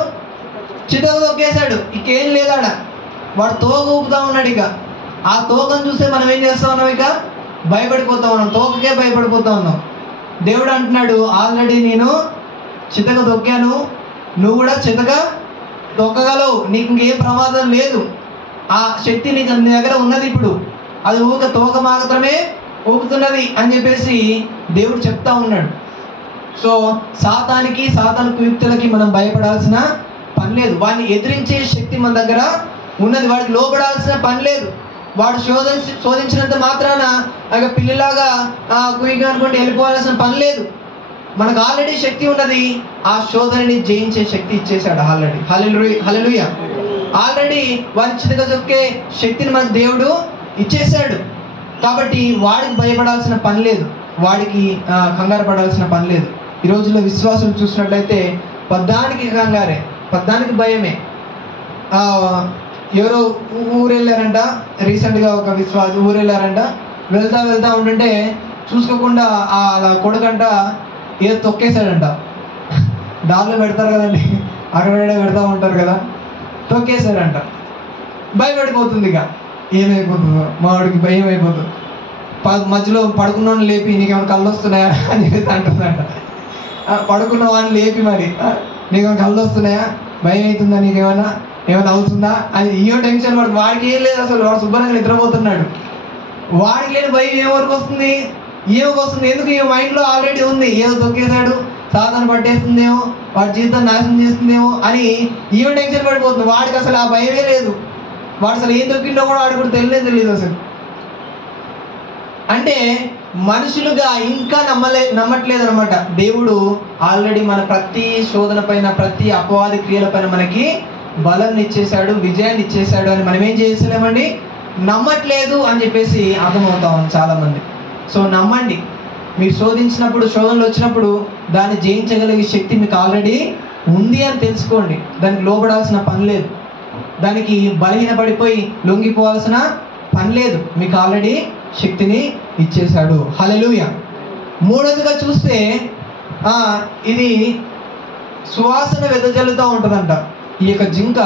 చితక తొక్కేశాడు. ఇంకేం లేదాడ, వాడు తోక ఊపుతా ఉన్నాడు. ఇక ఆ తోకను చూస్తే మనం ఏం చేస్తా ఉన్నాం, ఇక భయపడిపోతా ఉన్నాం, తోకకే భయపడిపోతా ఉన్నాం. దేవుడు అంటున్నాడు, ఆల్రెడీ నేను చితక తొక్కాను, నువ్వు కూడా చితక తొక్కగలవు, నీకు ఇంకేం ప్రమాదం లేదు, ఆ శక్తి నీ దగ్గర ఉన్నది, ఇప్పుడు అది తోక మాత్రమే ఊపుతున్నది అని చెప్పేసి దేవుడు చెప్తా ఉన్నాడు. సో సాతాను కుయుక్తులకి మనం భయపడాల్సిన పని లేదు. వాడిని ఎదిరించే శక్తి మన దగ్గర ఉన్నది, వాడికి లోపడాల్సిన పని లేదు. వాడు శోధించినంత మాత్రాన పిల్లిలాగా కుయ్యగా అనుకుంటే వెళ్ళిపోవాల్సిన పని లేదు. మనకు ఆల్రెడీ శక్తి ఉన్నది, ఆ శోధనని జయించే శక్తి ఇచ్చేశాడు ఆల్రెడీ. హల్లెలూయా. ఆల్రెడీ వారి చితక తొక్కే శక్తిని మన దేవుడు ఇచ్చేశాడు. కాబట్టి వాడికి భయపడాల్సిన పని లేదు, వాడికి కంగారు పడాల్సిన పని లేదు. ఈ రోజుల్లో విశ్వాసులు చూసినట్లయితే పద్దానికి కంగారే, పద్దానికి భయమే. ఎవరో ఊరు వెళ్ళారంట, రీసెంట్గా ఒక విశ్వాసం ఊరు వెళ్ళారంట, వెళ్తా ఉంటుంటే చూసుకోకుండా అలా కొడుకంట ఏదో తొక్కేశాడంట. దారిలో పెడతారు కదండి, అక్కడ పెడతా ఉంటారు కదా, తొక్కేశాడంట. భయపడిపోతుంది, ఇక ఏమైపోతుందో మా వాడికి భయం అయిపోతుంది. మధ్యలో పడుకున్న లేపి నీకేమైనా కళ్ళు వస్తున్నాయా అని చెప్పేసి అంటుందంట. పడుకున్న వాడిని లేపి మరి నీకేమైనా కళ్ళు వస్తున్నాయా, భయం అవుతుందా, నీకేమైనా అవుతుందా అని ఏమో టెన్షన్ పడు. వాడికి ఏం లేదు అసలు, వాడు శుభ్రంగా నిద్రపోతున్నాడు. వాడికి లేని భయం ఏమవరకు వస్తుంది, ఎందుకు ఈ మైండ్లో ఆల్రెడీ ఉంది, ఏదో తొక్కేశాడు, సాతాను పట్టేస్తుందేమో, వాడి జీవితం నాశనం చేస్తుందేమో అని ఏమో టెన్షన్ పడిపోతుంది. వాడికి అసలు ఆ భయమే లేదు, వాడు అసలు ఏం తొక్కిండో కూడా వాడికి కూడా తెలియదు అసలు. అంటే మనుషులుగా ఇంకా నమ్మట్లేదు అనమాట. దేవుడు ఆల్రెడీ మన ప్రతి శోధన పైన, ప్రతి అపవాది క్రియల పైన మనకి బలం ఇచ్చేశాడు, విజయాన్ని ఇచ్చేశాడు అని మనం ఏం చేసలేమండి, నమ్మట్లేదు అని చెప్పేసి అర్థమవుతా ఉంది చాలా మంది. సో నమ్మండి, మీరు శోధించినప్పుడు, శోధనలు వచ్చినప్పుడు దాన్ని జయించగలిగే శక్తి మీకు ఆల్రెడీ ఉంది అని తెలుసుకోండి. దానికి లోపడాల్సిన పని లేదు, దానికి బలహీనపడిపోయి లొంగిపోవాల్సిన పని లేదు, మీకు ఆల్రెడీ శక్తిని ఇచ్చేశాడు. హల్లెలూయా. మూడోదిగా చూస్తే ఇది సువాసన వెదజల్లుతూ ఉంటుందంట. ఈ యొక్క జింక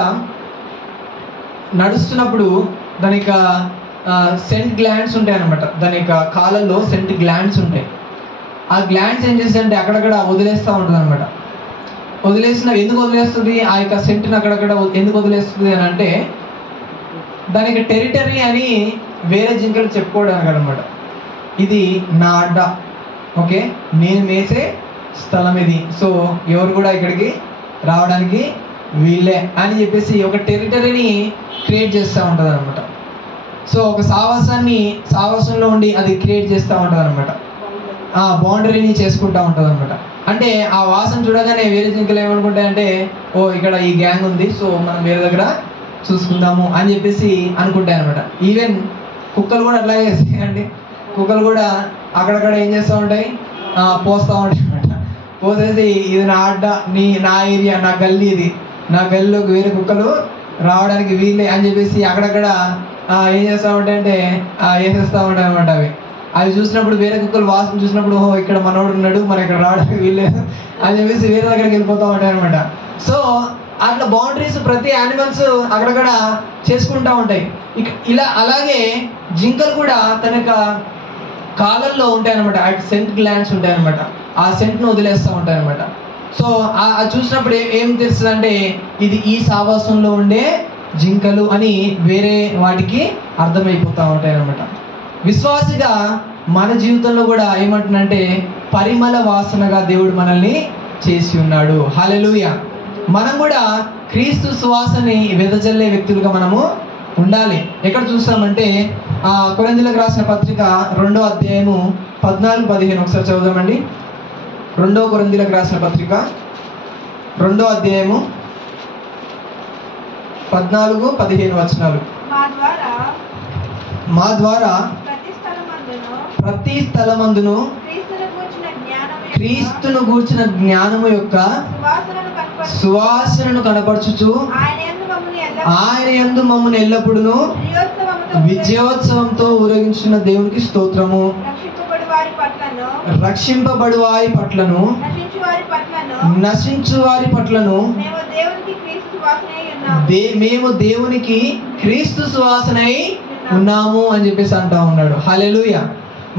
నడుస్తున్నప్పుడు దాని యొక్క సెంట్ గ్లాండ్స్ ఉంటాయి అన్నమాట, దాని యొక్క కాళ్ళల్లో సెంట్ గ్లాండ్స్ ఉంటాయి. ఆ గ్లాండ్స్ ఏం చేస్తాయంటే అక్కడక్కడ వదిలేస్తూ ఉంటుంది అనమాట. ఎందుకు వదిలేస్తుంది, ఆ యొక్క సెంట్ని అక్కడక్కడ ఎందుకు వదిలేస్తుంది అని అంటే దానికి టెరిటరీ అని వేరే జింకలు చెప్పుకోవడానికి అనమాట. ఇది నా అడ్డ, ఓకే, నేను మేసే స్థలం ఇది, సో ఎవరు కూడా ఇక్కడికి రావడానికి వీళ్ళే అని చెప్పేసి ఒక టెరిటరీని క్రియేట్ చేస్తూ ఉంటుంది అనమాట. సో ఒక సావాసంలో ఉండి అది క్రియేట్ చేస్తూ ఉంటుంది అనమాట, బౌండరీని చేసుకుంటూ ఉంటుంది అనమాట. అంటే ఆ వాసన చూడగానే వేరే జింకలు ఏమనుకుంటాయంటే, ఓ ఇక్కడ ఈ గ్యాంగ్ ఉంది, సో మనం వేరే దగ్గర చూసుకుందాము అని చెప్పేసి అనుకుంటాయి అనమాట. ఈవెన్ కుక్కలు కూడా అట్లాగే చేస్తాయండి. కుక్కలు కూడా అక్కడక్కడ ఏం చేస్తూ ఉంటాయి, పోస్తూ ఉంటాయి అనమాట. పోసేసి ఇది నా అడ్డ, నా ఏరియా, నా గల్లీ, ఇది నా గల్లీలోకి వేరే కుక్కలు రావడానికి వీళ్ళే అని చెప్పేసి అక్కడక్కడ ఏం చేస్తూ ఉంటాయి అంటే వేసేస్తూ ఉంటాయి అనమాట. అవి చూసినప్పుడు వేరే కుక్కలు వాసన చూసినప్పుడు, ఓహో ఇక్కడ మనోడు ఉన్నాడు, మన ఇక్కడ రావడానికి వీల్లేదు అని చెప్పేసి వేరే దగ్గరికి వెళ్ళిపోతూ ఉంటాయి అనమాట. సో అట్లా బౌండరీస్ ప్రతి యానిమల్స్ అక్కడక్కడ చేసుకుంటూ ఉంటాయి. ఇలా అలాగే జింకలు కూడా తన యొక్క కాళ్ళల్లో ఉంటాయి అనమాట, సెంట్ గ్లాండ్స్ ఉంటాయి అనమాట, ఆ సెంట్ను వదిలేస్తూ ఉంటాయి అనమాట. సో అది చూసినప్పుడు ఏం తెలుస్తుంది అంటే ఇది ఈ సావాసంలో ఉండే జింకలు అని వేరే వాటికి అర్థమైపోతూ ఉంటాయి అనమాట. విశ్వాసిగా మన జీవితంలో కూడా ఏమంటున్నంటే పరిమళ వాసనగా దేవుడు మనల్ని చేసి ఉన్నాడు. హల్లెలూయా. మనం కూడా క్రీస్తు సువాసనని వెదజల్లే వ్యక్తులుగా మనము ఉండాలి. ఎక్కడ చూస్తామంటే కొరింథీయులకు రాసిన పత్రిక 2వ అధ్యాయము 14-15 ఒకసారి చదువుదామండి. 2 కొరింథీయులకు రాసిన పత్రిక 2వ అధ్యాయము 14-15 వచనాలు. మా ద్వారా ప్రతి స్థలమందును క్రీస్తును గూర్చిన జ్ఞానము యొక్క సువాసనను కనపరచుచు ఆయన యందు మమ్మల్ని ఎల్లప్పుడూ విజయోత్సవంతో ఊరేగించిన దేవునికి స్తోత్రము. రక్షింపబడు వారి పట్లను నశించు వారి పట్లను మేము దేవునికి క్రీస్తు సువాసనై ఉన్నాము అని చెప్పేసి అంటా ఉన్నాడు. హల్లెలూయా.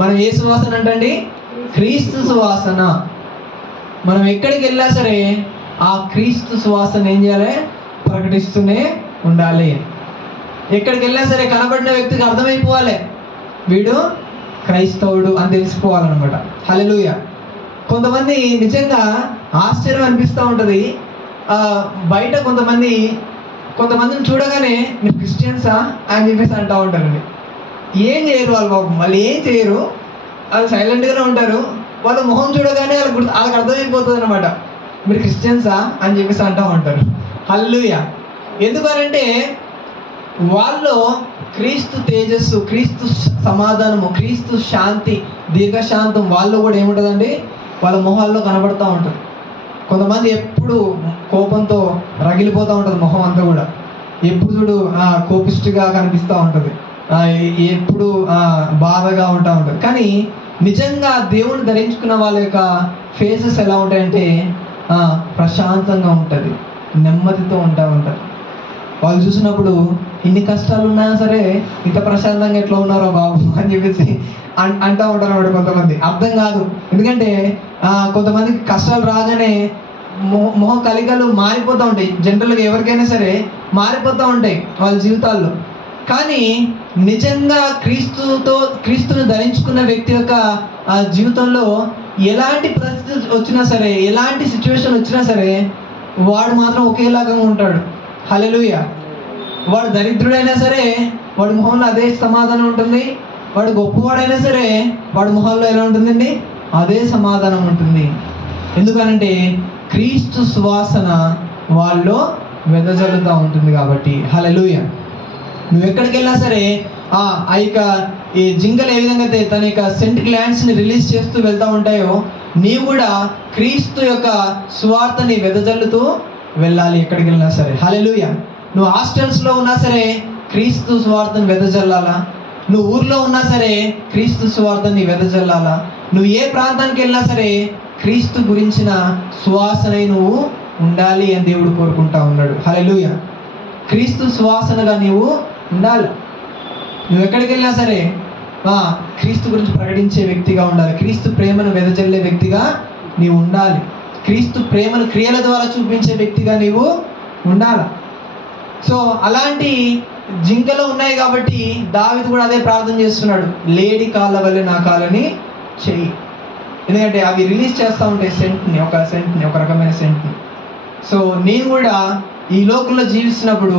మనం ఏ సువాసన అంటండి? క్రీస్తు సువాసన. మనం ఎక్కడికి వెళ్ళినా సరే ఆ క్రీస్తు సువాసన ఏం చేయాలి? ప్రకటిస్తూనే ఉండాలి. ఎక్కడికి వెళ్ళినా సరే కనబడిన వ్యక్తికి అర్థమైపోవాలి వీడు క్రైస్తవుడు అని తెలిసిపోవాలన్నమాట. హల్లెలూయా. కొంతమంది నిజంగా ఆశ్చర్యం అనిపిస్తూ ఉంటుంది. బయట కొంతమందిని చూడగానే మీరు క్రిస్టియన్సా అని చెప్పేసి అంటూ ఉంటారండి. ఏం చేయరు వాళ్ళు పాపం, వాళ్ళు ఏం చేయరు, వాళ్ళు సైలెంట్గానే ఉంటారు. వాళ్ళ మొహం చూడగానే వాళ్ళకి అర్థమైపోతుంది అనమాట మీరు క్రిస్టియన్సా అని చెప్పేసి అంటూ ఉంటారు. హల్లెలూయా. ఎందుకనంటే వాళ్ళు క్రీస్తు తేజస్సు, క్రీస్తు సమాధానము, క్రీస్తు శాంతి, దీర్ఘశాంతం వాళ్ళు కూడా ఏముంటుందండి వాళ్ళ మొహాల్లో కనబడుతూ ఉంటుంది. కొంతమంది ఎప్పుడు కోపంతో రగిలిపోతూ ఉంటుంది మొహం అంతా కూడా. ఎప్పుడు చూడు కోపిష్టిగా కనిపిస్తూ ఉంటుంది, ఎప్పుడు బాధగా ఉంటా ఉంటుంది. కానీ నిజంగా దేవుని ధరించుకున్న వాళ్ళ యొక్క ఫేసెస్ ఎలా ఉంటాయంటే ప్రశాంతంగా ఉంటుంది, నెమ్మదితో ఉంటారు. వాళ్ళు చూసినప్పుడు ఇన్ని కష్టాలు ఉన్నా సరే ఇంత ప్రశాంతంగా ఎట్లా ఉన్నారో బాబు అని చెప్పేసి అంటూ ఉంటారు అన్నమాట. కొంతమంది అర్థం కాదు, ఎందుకంటే కొంతమందికి కష్టాలు రాగానే మొహం కలికలు మారిపోతూ ఉంటాయి. జనరల్గా ఎవరికైనా సరే మారిపోతూ ఉంటాయి వాళ్ళ జీవితాల్లో. కానీ నిజంగా క్రీస్తును ధరించుకున్న వ్యక్తి యొక్క జీవితంలో ఎలాంటి పరిస్థితి వచ్చినా సరే, ఎలాంటి సిచ్యువేషన్ వచ్చినా సరే వాడు మాత్రం ఒకేలాగా ఉంటాడు. హల్లెలూయా. వాడు దరిద్రుడైనా సరే వాడి మొహంలో అదే సమాధానం ఉంటుంది. వాడు గొప్పవాడైనా సరే వాడి మొహంలో ఎలా ఉంటుందండి? అదే సమాధానం ఉంటుంది. ఎందుకనంటే క్రీస్తు సువాసన వాళ్ళలో వెదజల్లుతూ ఉంటుంది కాబట్టి. హల్లెలూయా. నువ్వు ఎక్కడికి వెళ్ళినా సరే ఈ జింకలు ఏ విధంగా అయితే తన యొక్క సెంట్ గ్లాండ్స్ని రిలీజ్ చేస్తూ వెళ్తూ ఉంటాయో నీవు కూడా క్రీస్తు యొక్క సువార్తని వెదజల్లుతూ వెళ్ళాలి ఎక్కడికి వెళ్ళినా సరే. హల్లెలూయా. నువ్వు హాస్టల్స్లో ఉన్నా సరే క్రీస్తు సువార్తని వెదజల్లాలా. నువ్వు ఊర్లో ఉన్నా సరే క్రీస్తు సువార్తని వెదజల్లాలా. నువ్వు ఏ ప్రాంతానికి వెళ్ళినా సరే క్రీస్తు గురించిన సువాసన నువ్వు ఉండాలి అని దేవుడు కోరుకుంటా ఉన్నాడు. హల్లెలూయా. క్రీస్తు సువాసనగా నీవు ఉండాలి. నువ్వు ఎక్కడికి వెళ్ళినా సరే క్రీస్తు గురించి ప్రకటించే వ్యక్తిగా ఉండాలి. క్రీస్తు ప్రేమను వెదజల్లే వ్యక్తిగా నీవు ఉండాలి. క్రీస్తు ప్రేమను క్రియల ద్వారా చూపించే వ్యక్తిగా నీవు ఉండాలి. సో అలాంటి జింకలు ఉన్నాయి కాబట్టి దావీదు కూడా అదే ప్రార్థన చేస్తున్నాడు, లేడి కాళ్ళ వల్లే నా కాళ్ళని చెయ్యి. ఎందుకంటే అవి రిలీజ్ చేస్తూ ఉంటాయి సెంట్ని, ఒక రకమైన సెంట్ని. సో నేను కూడా ఈ లోకంలో జీవిస్తున్నప్పుడు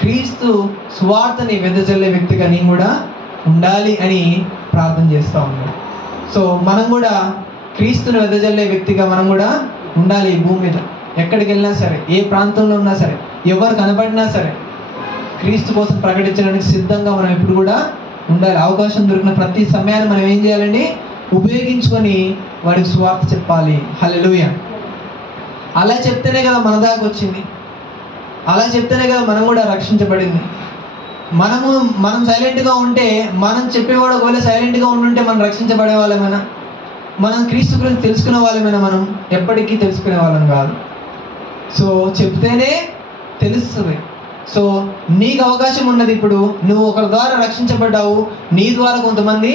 క్రీస్తు సువార్తని వెదజల్లే వ్యక్తిగా నేను కూడా ఉండాలి అని ప్రార్థన చేస్తూ ఉన్నాడు. సో మనం కూడా క్రీస్తుని వెదజల్లే వ్యక్తిగా మనం కూడా ఉండాలి. ఈ భూమి మీద ఎక్కడికి వెళ్ళినా సరే, ఏ ప్రాంతంలో ఉన్నా సరే, ఎవరు కనబడినా సరే క్రీస్తు కోసం ప్రకటించడానికి సిద్ధంగా మనం ఎప్పుడు కూడా ఉండాలి. అవకాశం దొరికిన ప్రతి సమయాన్ని మనం ఏం చేయాలండి? ఉపయోగించుకొని వాడికి సువార్త చెప్పాలి. హల్లెలూయా. అలా చెప్తేనే కదా మన దాకా వచ్చింది, అలా చెప్తేనే కదా మనం కూడా రక్షించబడింది. మనం సైలెంట్గా ఉంటే, మనం చెప్పేవాడు ఒకవేళ సైలెంట్గా ఉండుంటే మనం రక్షించబడే వాళ్ళమైనా, మనం క్రీస్తు గురించి తెలుసుకునే వాళ్ళమైనా? మనం ఎప్పటికీ తెలుసుకునే వాళ్ళం కాదు. సో చెప్తేనే తెలుస్తుంది. సో నీకు అవకాశం ఉన్నది. ఇప్పుడు నువ్వు ఒకరి ద్వారా రక్షించబడ్డావు, నీ ద్వారా కొంతమంది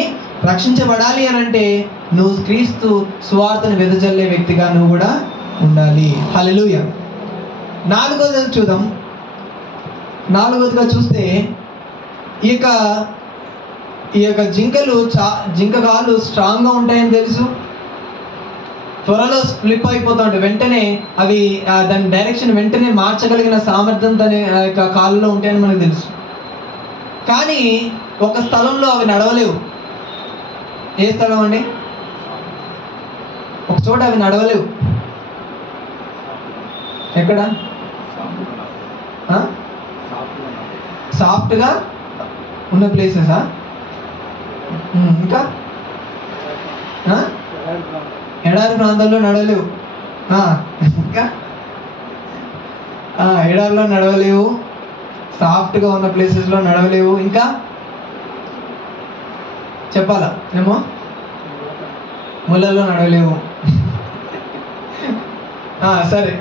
రక్షించబడాలి అని అంటే నువ్వు క్రీస్తు సువార్తను వెదజల్లే వ్యక్తిగా నువ్వు కూడా ఉండాలి. హల్లెలూయా. 4వది చూద్దాం. 4వదిగా చూస్తే ఈ యొక్క జింక కాళ్ళు స్ట్రాంగ్గా ఉంటాయని తెలుసు. త్వరలో స్లిప్ అయిపోతూ ఉంటాయి. వెంటనే అవి దాని డైరెక్షన్ వెంటనే మార్చగలిగిన సామర్థ్యం తన యొక్క కాళ్ళలో ఉంటాయని మనకు తెలుసు. కానీ ఒక స్థలంలో అవి నడవలేవు. ఏ స్థలం అండి? ఒక చోట అవి నడవలేవు. ఎక్కడ? సాఫ్ట్గా ఉన్న ప్లేసెసా? ఇంకా ఎడారి ప్రాంతాల్లో నడవలేవు. ఇంకా ఎడారిలో నడవలేవు, సాఫ్ట్గా ఉన్న ప్లేసెస్లో నడవలేవు. ఇంకా చెప్పాలా? ఏమో ముళ్ళల్లో నడవలేవు. సరే,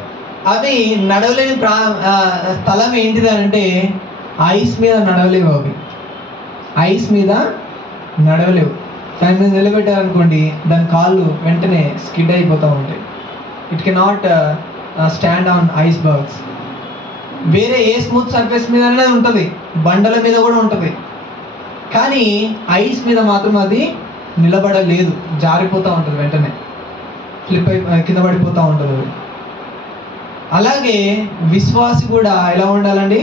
అవి నడవలేని స్థలం ఏంటిది అంటే ఐస్ మీద నడవలేవు. అవి ఐస్ మీద నడవలేవు. దాని మీద నిలబెట్టారనుకోండి, దాని కాళ్ళు వెంటనే స్కిడ్ అయిపోతూ ఉంటాయి. It cannot stand on icebergs. వేరే ఏ స్మూత్ సర్ఫేస్ మీద అనేది ఉంటుంది, బండల మీద కూడా ఉంటుంది, కానీ ఐస్ మీద మాత్రం అది నిలబడలేదు, జారిపోతూ ఉంటుంది, వెంటనే ఫ్లిప్ అయి కింద పడిపోతూ ఉంటుంది అది. అలాగే విశ్వాసి కూడా ఎలా ఉండాలండి?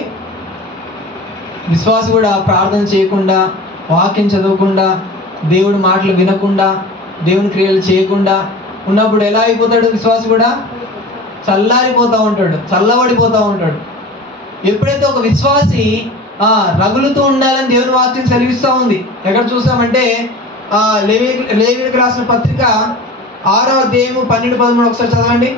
విశ్వాసి కూడా ప్రార్థన చేయకుండా, వాక్యం చదవకుండా, దేవుడి మాటలు వినకుండా, దేవుని క్రియలు చేయకుండా ఉన్నప్పుడు ఎలా అయిపోతాడు? విశ్వాసి కూడా చల్లారిపోతూ ఉంటాడు, చల్లబడిపోతూ ఉంటాడు. ఎప్పుడైతే ఒక విశ్వాసి రగులుతూ ఉండాలని దేవుని వాక్యం సెలవిస్తూ ఉంది. ఎక్కడ చూసామంటే లేవీయులకు రాసిన పత్రిక 6వ అధ్యాయము 12-13 ఒకసారి చదవండి.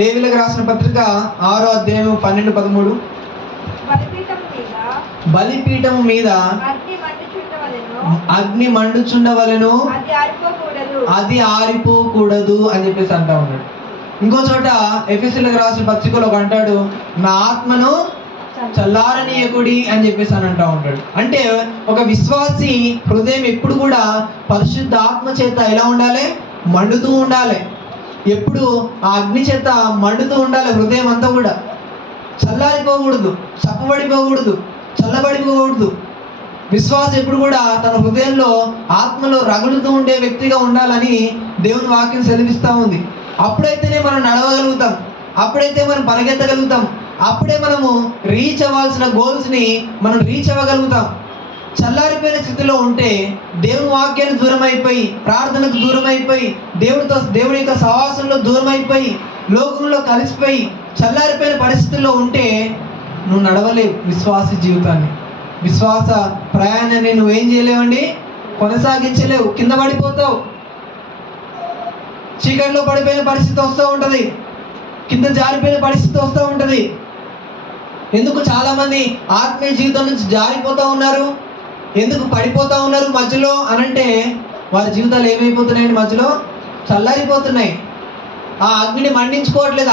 లేవీయులకు రాసిన పత్రిక 6వ అధ్యాయము 12-13. బలిపీఠం మీద అగ్ని మండుచుండవలెను, అది ఆరిపోకూడదు అని చెప్పేసి అంటా ఉన్నాడు. ఇంకో చోట ఎఫెసీయులకు రాసిన పత్రికలో ఒక అంటాడు, నా ఆత్మను చల్లారనీయకుడి అని చెప్పేసి అని అంటా ఉంటాడు. అంటే ఒక విశ్వాసి హృదయం ఎప్పుడు కూడా పరిశుద్ధ ఆత్మ చేత ఎలా ఉండాలి? మండుతూ ఉండాలి. ఎప్పుడు ఆ అగ్ని చేత మండుతూ ఉండాలి. హృదయం అంతా కూడా చల్లారిపోకూడదు, చప్పబడిపోకూడదు, చల్లబడిపోకూడదు. విశ్వాసం ఎప్పుడు కూడా తన హృదయంలో ఆత్మలో రగులుతూ ఉండే వ్యక్తిగా ఉండాలని దేవుని వాక్యం సెలవిస్తూ ఉంది. అప్పుడైతేనే మనం నడవగలుగుతాం, అప్పుడైతే మనం పరిగెత్తగలుగుతాం, అప్పుడే మనము రీచ్ అవ్వాల్సిన గోల్స్ని మనం రీచ్ అవ్వగలుగుతాం. చల్లారిపోయిన స్థితిలో ఉంటే దేవుని వాక్యానికి దూరం అయిపోయి, ప్రార్థనకు దూరం అయిపోయి, దేవుడి యొక్క సహవాసంలో దూరం అయిపోయి, లోకంలో కలిసిపోయి చల్లారిపోయిన పరిస్థితుల్లో ఉంటే నువ్వు నడవలేవు విశ్వాస జీవితాన్ని. విశ్వాస ప్రయాణాన్ని నువ్వేం చేయలేవండి? కొనసాగించలేవు, కింద పడిపోతావు. చీకటిలో పడిపోయిన పరిస్థితి వస్తూ ఉంటుంది, కింద జారిపోయిన పరిస్థితి వస్తూ ఉంటుంది. ఎందుకు చాలామంది ఆత్మీయ జీవితం నుంచి జారిపోతూ ఉన్నారు, ఎందుకు పడిపోతూ ఉన్నారు మధ్యలో అనంటే వారి జీవితాలు ఏమైపోతున్నాయండి? మధ్యలో చల్లారిపోతున్నాయి. ఆ అగ్నిని మండించుకోవట్లేదు.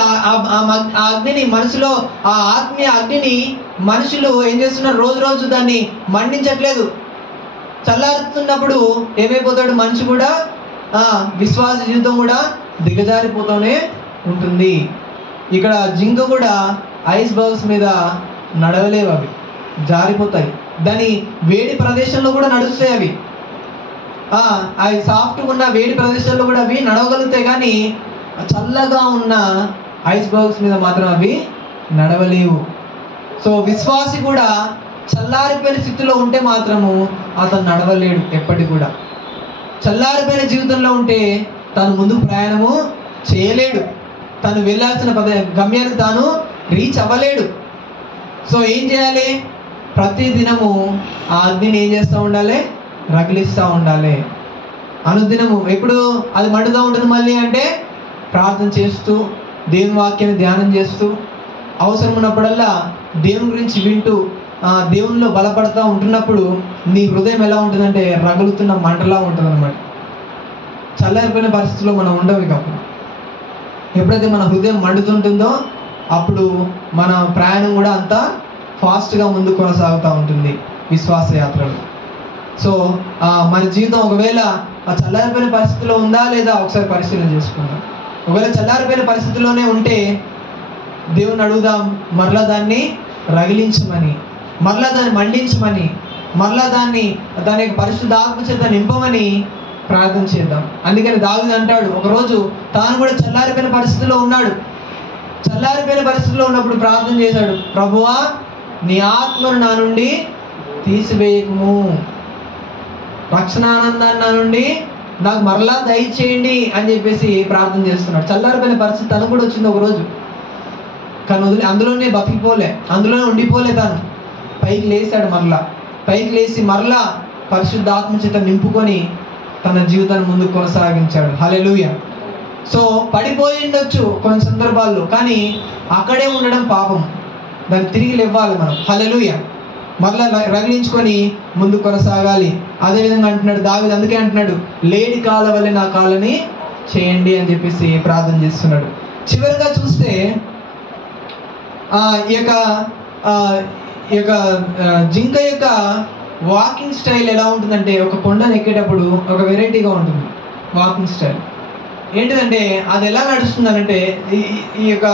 ఆ అగ్నిని మనసులో, ఆ ఆత్మీయ అగ్నిని మనుషులు ఏం చేస్తున్నారు? రోజు రోజు దాన్ని మండించట్లేదు. చల్లారుతున్నప్పుడు ఏమైపోతాడు మనిషి కూడా? విశ్వాస జీవితం కూడా దిగజారిపోతూనే ఉంటుంది. ఇక్కడ జింక కూడా ఐస్ బర్గ్స్ మీద నడవలేవు, అవి జారిపోతాయి. దాని వేడి ప్రదేశంలో కూడా నడుస్తాయి అవి. అవి సాఫ్ట్గా ఉన్న వేడి ప్రదేశాల్లో కూడా అవి నడవగలుగుతాయి, కానీ చల్లగా ఉన్న ఐస్ బర్గ్స్ మీద మాత్రం అవి నడవలేవు. సో విశ్వాసి కూడా చల్లారిపోయిన స్థితిలో ఉంటే మాత్రము అతను నడవలేడు ఎప్పటికి కూడా. చల్లారిపోయిన జీవితంలో ఉంటే తను ముందుకు ప్రయాణము చేయలేడు, తను వెళ్ళాల్సిన గమ్యాన్ని తాను రీచ్ అవ్వలేడు. సో ఏం చేయాలి? ప్రతి దినము ఆ అగ్నిని ఏం చేస్తూ ఉండాలి? రగిలిస్తూ ఉండాలి. అనుదినము. ఎప్పుడు అది మండుతూ ఉంటుంది మళ్ళీ అంటే ప్రార్థన చేస్తూ, దేవుని వాక్యాన్ని ధ్యానం చేస్తూ, అవసరం ఉన్నప్పుడల్లా దేవుని గురించి వింటూ, దేవునిలో బలపడతా ఉంటున్నప్పుడు నీ హృదయం ఎలా ఉంటుందంటే రగులుతున్న మంటలా ఉంటుంది అనమాట. చల్లారిపోయిన పరిస్థితుల్లో మనం ఉండవు. ఇక ఎప్పుడైతే మన హృదయం మండుతుంటుందో అప్పుడు మన ప్రయాణం కూడా అంత ఫాస్ట్గా ముందుకు కొనసాగుతూ ఉంటుంది విశ్వాస యాత్రలో. సో మన జీవితం ఒకవేళ ఆ చల్లారిపోయిన పరిస్థితిలో ఉందా లేదా ఒకసారి పరిశీలన చేసుకుందాం. ఒకవేళ చల్లారిపోయిన పరిస్థితిలోనే ఉంటే దేవుని అడుగుదాం, మరలా దాన్ని రగిలించమని, మరలా దాన్ని మండించమని, మరలా దాని యొక్క పరిశుద్ధ ఆత్మ చేత నింపమని ప్రార్థన చేద్దాం. అందుకని దావీదు అంటాడు, ఒకరోజు తాను కూడా చల్లారిపోయిన పరిస్థితిలో ఉన్నాడు. చల్లారిపోయిన పరిస్థితిలో ఉన్నప్పుడు ప్రార్థన చేశాడు, ప్రభువా నీ ఆత్మను నా నుండి తీసివేయకము, రక్షణానందాన్ని నా నుండి నాకు మరలా దయచేయండి అని చెప్పేసి ప్రార్థన చేస్తున్నాడు. చల్లారిపోయిన పరిస్థితి తను కూడా వచ్చింది ఒకరోజు, కానీ అందులోనే బతికిపోలే, అందులోనే ఉండిపోలే. తాను పైకి లేచాడు, మరలా పైకి లేచి మరలా పరిశుద్ధ ఆత్మ చేత నింపుకొని తన జీవితాన్ని ముందుకు కొనసాగించాడు. హల్లెలూయా. సో పడిపోయి ఉండొచ్చు కొన్ని సందర్భాల్లో, కానీ అక్కడే ఉండడం పాపం, దాన్ని తిరిగి లేవాలి మనం. హల్లెలూయా. మరలా రగిలించుకొని ముందుకు కొనసాగాలి. అదేవిధంగా అంటున్నాడు దావీదు, అందుకే అంటున్నాడు, లేడి కాళ్ళ వల్లే నా కాళ్ళని చేయండి అని చెప్పేసి ప్రార్థన చేస్తున్నాడు. చివరిగా చూస్తే ఈ యొక్క జింక యొక్క వాకింగ్ స్టైల్ ఎలా ఉంటుందంటే, ఒక కొండను ఎక్కేటప్పుడు ఒక వెరైటీగా ఉంటుంది వాకింగ్ స్టైల్. ఏంటిదంటే అది ఎలా నడుస్తుందనంటే, ఈ యొక్క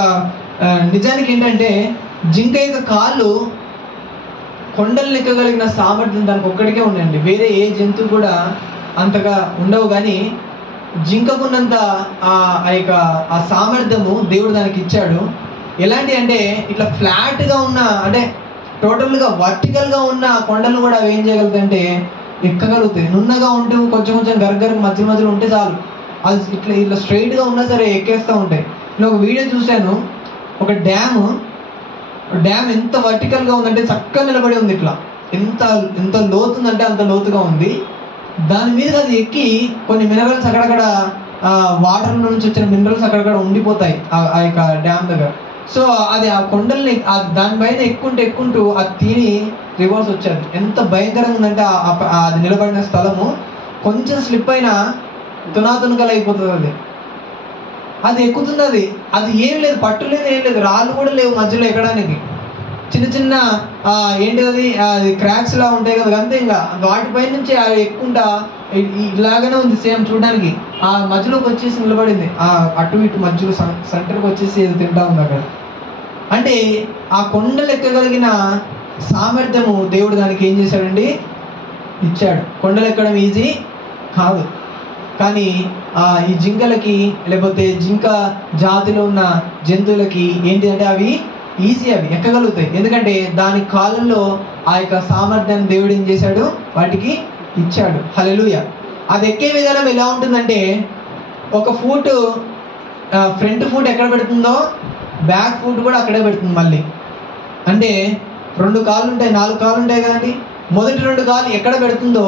నిజానికి ఏంటంటే జింక యొక్క కాళ్ళు కొండలు ఎక్కగలిగిన సామర్థ్యం దానికి ఒక్కడికే ఉందండి. వేరే ఏ జంతువు కూడా అంతగా ఉండవు, కానీ జింకకున్నంత ఆ యొక్క ఆ సామర్థ్యము దేవుడు దానికి ఇచ్చాడు. ఎలాంటి అంటే ఇట్లా ఫ్లాట్గా ఉన్న, అంటే టోటల్గా వర్టికల్గా ఉన్న కొండలు కూడా అవి ఏం చేయగలుగుతాయంటే ఎక్కగలుగుతాయి. నున్నగా ఉంటూ కొంచెం కొంచెం గరగర మధ్య మధ్యలో ఉంటే చాలు, అది ఇట్లా స్ట్రైట్గా ఉన్నా సరే ఎక్కేస్తూ ఉంటాయి. నేను ఒక వీడియో చూశాను, ఒక డ్యామ్ ఎంత వర్టికల్గా ఉందంటే చక్కగా నిలబడి ఉంది. ఇట్లా ఎంత లోతుందంటే అంత లోతుగా ఉంది. దాని మీద అది ఎక్కి కొన్ని మినరల్స్ అక్కడక్కడ వాటర్ నుంచి వచ్చిన మినరల్స్ అక్కడక్కడ ఉండిపోతాయి ఆ యొక్క డ్యామ్ దగ్గర. సో అది ఆ కొండల్ని దానిపైన ఎక్కుంటూ అది తిని రివర్స్ వచ్చేది. ఎంత భయంకరంగా ఉందంటే అది నిలబడిన స్థలము కొంచెం స్లిప్ అయినా తునాతునకలు అయిపోతుంది. అది ఎక్కుతుంది, అది ఏం లేదు, పట్టు లేదు, ఏం లేదు, రాళ్ళు కూడా లేవు మధ్యలో ఎక్కడానికి. చిన్న చిన్న ఏంటిది అది క్రాక్స్ లా ఉంటాయి కదా, అంతే. ఇంకా వాటిపై నుంచి అవి ఎక్కుంటా ఇలాగానే ఉంది సేమ్ చూడడానికి. ఆ మధ్యలోకి వచ్చేసి నిలబడింది, అటు ఇటు మధ్యలో సెంటర్కి వచ్చేసి ఏదో తింటా ఉంది అక్కడ. అంటే ఆ కొండలు ఎక్కగలిగిన సామర్థ్యము దేవుడు దానికి ఏం చేశాడండి, ఇచ్చాడు. కొండలు ఎక్కడం ఈజీ కాదు, కానీ ఈ జింకలకి లేకపోతే జింక జాతిలో ఉన్న జంతువులకి ఏంటిదంటే అవి ఈజీ, అవి ఎక్కగలుగుతాయి. ఎందుకంటే దాని కాలంలో ఆ యొక్క సామర్థ్యాన్ని దేవుడు ఏం చేశాడు, వాటికి ఇచ్చాడు. హల్లెలూయా. అది ఎక్కే విధానం ఎలా ఉంటుందంటే, ఒక ఫూట్ ఫ్రంట్ ఫూట్ ఎక్కడ పెడుతుందో బ్యాక్ ఫూట్ కూడా అక్కడే పెడుతుంది మళ్ళీ. అంటే 2 కాళ్ళు ఉంటాయి, 4 కాళ్ళు ఉంటాయి కదండి. మొదటి 2 కాళ్ళు ఎక్కడ పెడుతుందో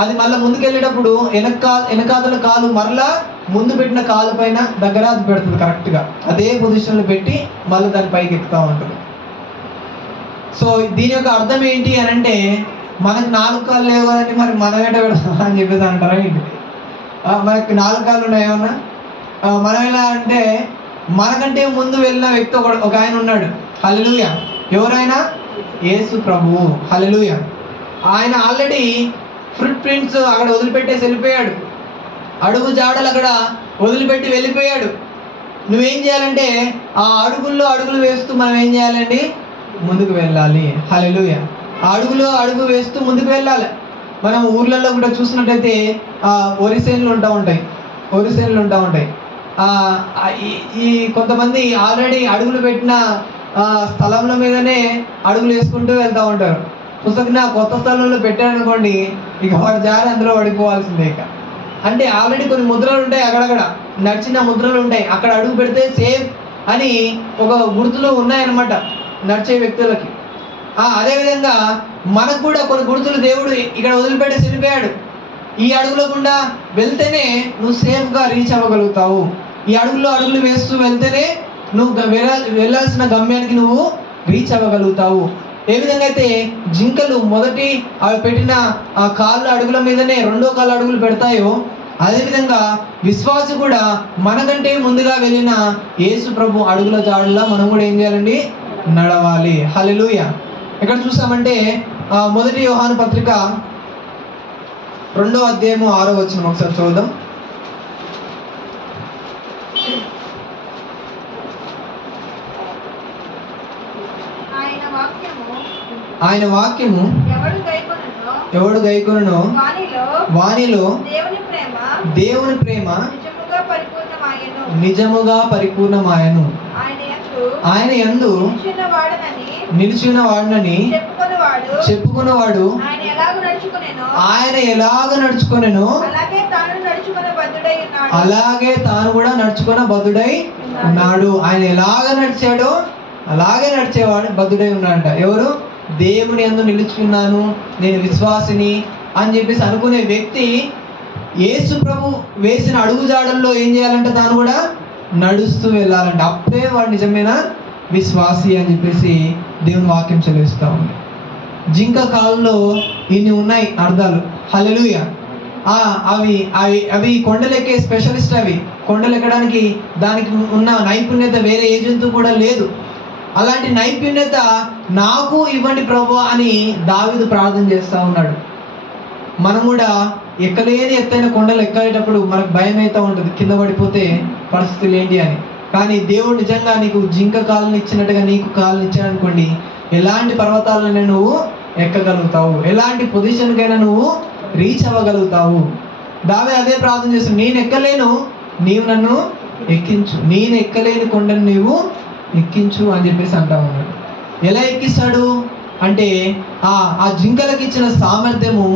అది మళ్ళీ ముందుకెళ్ళేటప్పుడు వెనకాతల కాలు మరలా ముందు పెట్టిన కాలు పైన దగ్గర అది పెడుతుంది. కరెక్ట్గా అదే పొజిషన్లో పెట్టి మళ్ళీ దాని పైకి ఎక్కుతూ ఉంటుంది. సో దీని యొక్క అర్థం ఏంటి అని అంటే, మనకు 4 కాళ్ళు లేవు కదండి, మరి మనం ఏంటో పెడతాం అని చెప్పేసి అంటారా ఏంటి? మనకి 4 కాళ్ళు ఉన్నాయి ఏమన్నా? మనం ఎలా అంటే, మనకంటే ముందు వెళ్ళిన వ్యక్తి ఒక ఆయన ఉన్నాడు. హల్లెలూయా. ఎవరైనా? యేసు ప్రభువు. హల్లెలూయా. ఆయన ఆల్రెడీ ఫుట్ ప్రింట్స్ అక్కడ వదిలిపెట్టేసి వెళ్ళిపోయాడు, అడుగు జాడలు అక్కడ వదిలిపెట్టి వెళ్ళిపోయాడు. నువ్వేం చేయాలంటే ఆ అడుగులు వేస్తూ మనం ఏం చేయాలండి, ముందుకు వెళ్ళాలి. హల్లెలూయా. అడుగు వేస్తూ ముందుకు వెళ్ళాలి. మనం ఊర్లలో కూడా చూసినట్టయితే వరిసేనులు ఉంటా ఉంటాయి. ఈ కొంతమంది ఆల్రెడీ అడుగులు పెట్టిన స్థలంలో మీదనే అడుగులు వేసుకుంటూ వెళ్తూ ఉంటారు. పుస్తకం కొత్త స్థలంలో పెట్టారనుకోండి, ఇక వాడు జారి అందులో పడిపోవాల్సిందే. ఇక అంటే ఆల్రెడీ కొన్ని ముద్రలు ఉంటాయి, అక్కడక్కడ నడిచిన ముద్రలు ఉంటాయి. అక్కడ అడుగు పెడితే సేఫ్ అని ఒక గుర్తులు ఉన్నాయన్నమాట నడిచే వ్యక్తులకి. అదేవిధంగా మనకు కూడా కొన్ని గుర్తులు దేవుడు ఇక్కడ వదిలిపెట్టేసి వెళ్ళిపోయాడు. ఈ అడుగులో గుండా వెళ్తేనే నువ్వు సేఫ్గా రీచ్ అవ్వగలుగుతావు. ఈ అడుగులు వేస్తూ వెళ్తేనే నువ్వు వెళ్ళాల్సిన గమ్యానికి నువ్వు రీచ్ అవ్వగలుగుతావు. ఏ విధంగా అయితే జింకలు మొదటి అవి పెట్టిన ఆ కాళ్ళ అడుగుల మీదనే 2వ కాళ్ళ అడుగులు పెడతాయో, అదేవిధంగా విశ్వాసి కూడా మనకంటే ముందుగా వెళ్ళిన యేసు ప్రభు అడుగుల జాడులా మనం కూడా ఏం చేయాలండి, నడవాలి. హల్లెలూయా. ఎక్కడ చూసామంటే మొదటి యోహాను పత్రిక 2వ అధ్యాయము 6వ వచనం ఒకసారి చూద్దాం. ఆయన వాక్యము ఎవడు గైకొనునో వానిలో దేవుని ప్రేమ నిజముగా పరిపూర్ణమాయను. ఆయన యందు నిలిచిన వాడనని చెప్పుకున్నవాడు ఆయన ఎలాగ నడుచుకొనెనో అలాగే తాను కూడా నడుచుకున్న బద్ధుడై ఉన్నాడు. ఆయన ఎలాగ నడిచాడో అలాగే నడిచేవాడు బద్ధుడై ఉన్నాడంట. ఎవరు? దేవుని యందు నిలుచుకున్నాను, నేను విశ్వాసిని అని చెప్పేసి అనుకునే వ్యక్తి యేసు ప్రభు వేసిన అడుగు జాడల్లో ఏం చేయాలంటే తాను కూడా నడుస్తూ వెళ్ళాలంటే, అప్పుడే వాడు నిజమైన విశ్వాసి అని చెప్పేసి దేవుని వాక్యం చెల్లిస్తూ ఉంది. జింక కాళ్ళలో ఇన్ని ఉన్నాయి అర్థాలు. హల్లెలూయా. అవి కొండలెక్కే స్పెషలిస్ట్. అవి కొండలెక్కడానికి దానికి ఉన్న నైపుణ్యత వేరే ఏ జంతువు కూడా లేదు. అలాంటి నైపుణ్యత నాకు ఇవ్వండి ప్రభువా అని దావీదు ప్రార్థన చేస్తూ ఉన్నాడు. మనం కూడా ఎక్కలేని ఎత్తైన కొండలు ఎక్కేటప్పుడు మనకు భయం అవుతూ ఉంటుంది, కింద పడిపోతే పరిస్థితులు ఏంటి అని. కానీ దేవుడు నిజంగా నీకు జింక కాళ్ళని ఇచ్చినట్టుగా నీకు కాళ్ళని ఇచ్చాడనుకోండి, ఎలాంటి పర్వతాలైనా నువ్వు ఎక్కగలుగుతావు, ఎలాంటి పొజిషన్కైనా నువ్వు రీచ్ అవ్వగలుగుతావు. దావీదు అదే ప్రార్థన చేస్తాడు, నేను ఎక్కలేను, నీవు నన్ను ఎక్కించు, నేను ఎక్కలేని కొండను నీవు ఎక్కించు అని చెప్పేసి అంటా ఉన్నాడు. ఎలా ఎక్కిస్తాడు అంటే ఆ జింకలకు ఇచ్చిన సామర్థ్యము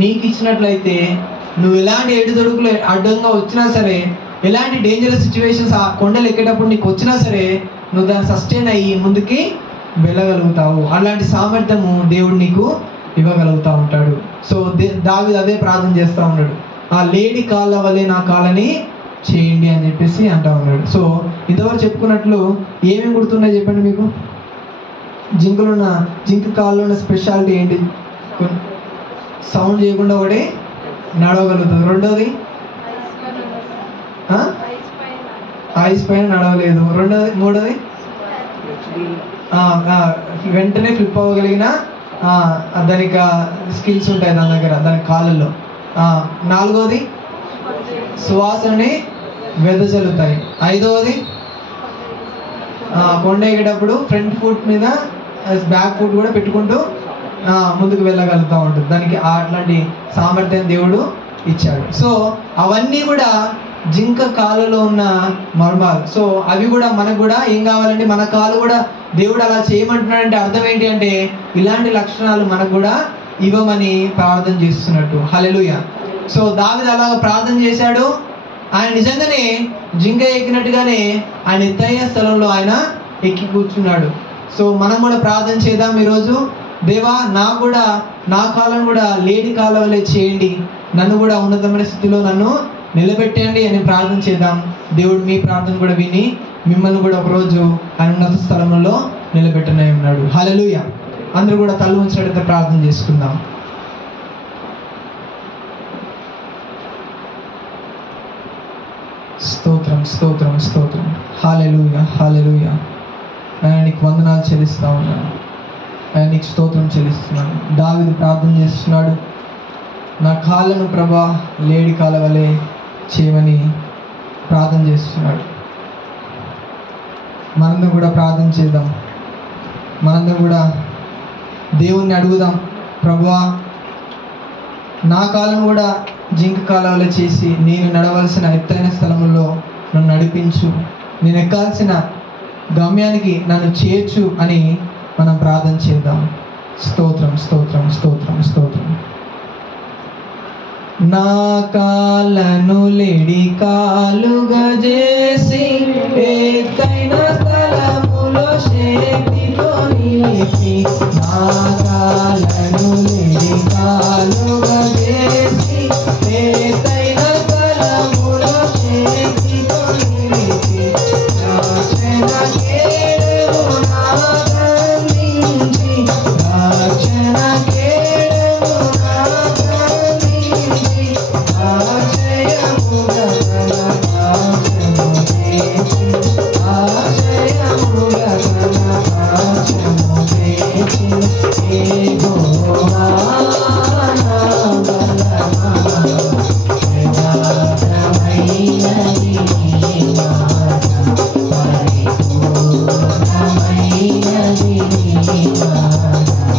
నీకు ఇచ్చినట్లయితే నువ్వు ఎలాంటి ఏడుదొడుకులు అడ్డంగా వచ్చినా సరే, ఎలాంటి డేంజరస్ సిచ్యువేషన్స్ ఆ కొండలు ఎక్కేటప్పుడు నీకు వచ్చినా సరే నువ్వు దాన్ని సస్టైన్ అయ్యి ముందుకి వెళ్ళగలుగుతావు. అలాంటి సామర్థ్యము దేవుడు నీకు ఇవ్వగలుగుతూ ఉంటాడు. సో దావీదు అదే ప్రార్థన చేస్తూ ఉన్నాడు, ఆ లేడి కాళ్ళ వల్లే నా కాళ్ళని చేయండి అని చెప్పేసి అంటా ఉన్నాడు. సో ఇంతవరకు చెప్పుకున్నట్లు ఏమేమి గుర్తున్నాయి చెప్పండి మీకు? జింక కాళ్ళలో ఉన్న స్పెషాలిటీ ఏంటి? సౌండ్ చేయకుండా ఒకటి నడవగలుగుతుంది. రెండోది ఐస్ పైన నడవలేదు. మూడోది వెంటనే ఫ్లిప్ అవ్వగలిగిన దానికి స్కిల్స్ ఉంటాయి దాని దగ్గర, దాని కాళ్ళల్లో. నాలుగోది సువాసనని వెదజల్లుతాయి. ఐదవది కొండ ఎక్కేటప్పుడు ఫ్రంట్ ఫుట్ మీద బ్యాక్ ఫుట్ కూడా పెట్టుకుంటూ ముందుకు వెళ్ళగలుగుతూ ఉంటుంది. దానికి అట్లాంటి సామర్థ్యం దేవుడు ఇచ్చాడు. సో అవన్నీ కూడా జింక కాలులో ఉన్న మర్మాలు. సో అవి కూడా మనకు కూడా ఏం కావాలంటే మన కాలు కూడా దేవుడు అలా చేయమంటున్నాడంటే అర్థం ఏంటి అంటే ఇలాంటి లక్షణాలు మనకు కూడా ఇవ్వమని ప్రార్థన చేస్తున్నట్టు. హల్లెలూయా. సో దావీదు అలాగ ప్రార్థన చేశాడు. ఆయన నిజంగానే జింక ఎక్కినట్టుగానే ఆయన ఎత్తైన స్థలంలో ఆయన ఎక్కి కూర్చున్నాడు. సో మనం కూడా ప్రార్థన చేద్దాం ఈరోజు. దేవా నా కాలం కూడా లేడి కాలం వల్లే చేయండి, నన్ను కూడా ఉన్నతమైన స్థితిలో నన్ను నిలబెట్టండి అని ప్రార్థన చేద్దాం. దేవుడు మీ ప్రార్థన కూడా విని మిమ్మల్ని కూడా ఒకరోజు ఆయన ఉన్నత స్థలంలో నిలబెట్టనే ఉన్నాడు. హల్లెలూయా. అందరూ కూడా తల ఉంచినట్లయితే ప్రార్థన చేసుకుందాం. స్తోత్రం స్తోత్రం స్తోత్రం. హల్లెలూయా హల్లెలూయా. ఆయనకి వందనాలు చెల్లిస్తా ఉన్నాను, ఆయనకి స్తోత్రం చెల్లిస్తున్నాను. దావీదు ప్రార్థన చేస్తున్నాడు, నా కాళ్ళను ప్రభా లేడి కాళ్ళ వలె చేయమని ప్రార్థన చేస్తున్నాడు. మనందరం కూడా ప్రార్థన చేద్దాం. మనందరం కూడా దేవుణ్ణి అడుగుదాం, ప్రభువా నా కాలం కూడా జింక కాలం వల్ల చేసి నేను నడవలసిన ఎత్తైన స్థలంలో నన్ను నడిపించు, నేను ఎక్కాల్సిన గమ్యానికి నన్ను చేర్చు అని మనం ప్రార్థన చేద్దాం. స్తోత్రం స్తోత్రం స్తోత్రం స్తోత్రం. నా కాళ్ళను లేడి కాలుగా చేసి ఎత్తైన స్థలములో శక్తితో నిలిపి, నా కాళ్ళను లేడి కాలుగా చేసి ఎత్తైన స్థలములో శక్తితో నిలిపి, రక్షణ కేడము నాకందించి, రక్షణ కేడము నాకందించి, ఆశ్రయముగా తన పాశము చేసి, ఆశ్రయముగా తన పాశము చేసి, యెహోవా నా బలమా, యథార్థమైనది నీ మార్గం, పరిపూర్ణమైనది నీ మార్గం,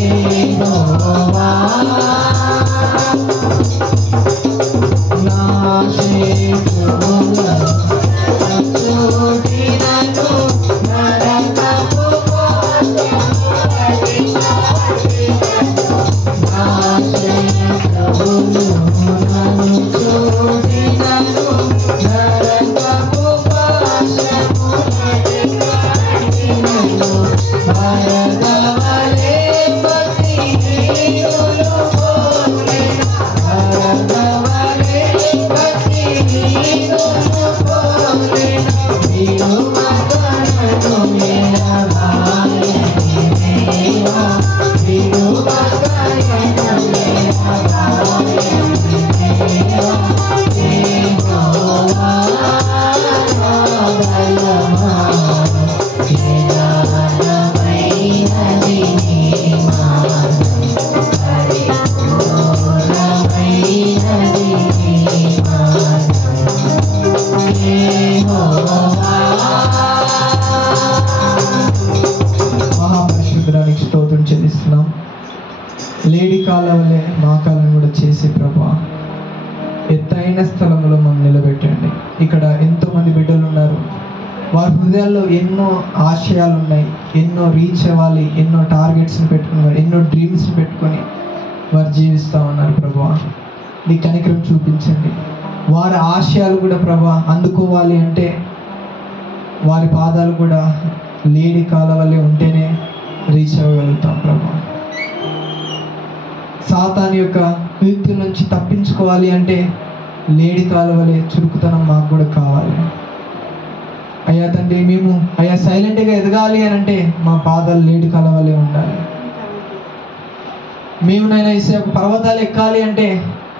యెహోవా నా శత్రువులను అచ్చుటినను, నరకపు నా శత్రువులు నన్ను చూడినను, నరకపు పాశమునను భరతవలే భక్తిహీనులు పోలె, భరతవలే భక్తిహీనులు పోలె. ఎత్తైన స్థలంలో మమ్మల్ని నిలబెట్టండి. ఇక్కడ ఎంతోమంది బిడ్డలు ఉన్నారు, వారి హృదయాల్లో ఎన్నో ఆశయాలు ఉన్నాయి, ఎన్నో రీచ్ అవ్వాలి, ఎన్నో టార్గెట్స్ని పెట్టుకున్నారు, ఎన్నో డ్రీమ్స్ని పెట్టుకొని వారు జీవిస్తూ ఉన్నారు. ప్రభువా నీ కనికరం చూపించండి. వారి ఆశయాలు కూడా ప్రభువా అందుకోవాలి అంటే వారి పాదాలు కూడా లేడి కాలవలే ఉంటేనే రీచ్ అవ్వగలుగుతాం. ప్రభువా సాతాను యొక్క వ్యక్తుల నుంచి తప్పించుకోవాలి అంటే లేడి కాలవలే చురుకుతనం మాకు కూడా కావాలి. అయ్యా తండ్రి, మేము అయ్యా సైలెంట్గా ఎదగాలి అని అంటే మా పాదాలు లేడి కాలవలే ఉండాలి. మేము నైనా పర్వతాలు ఎక్కాలి అంటే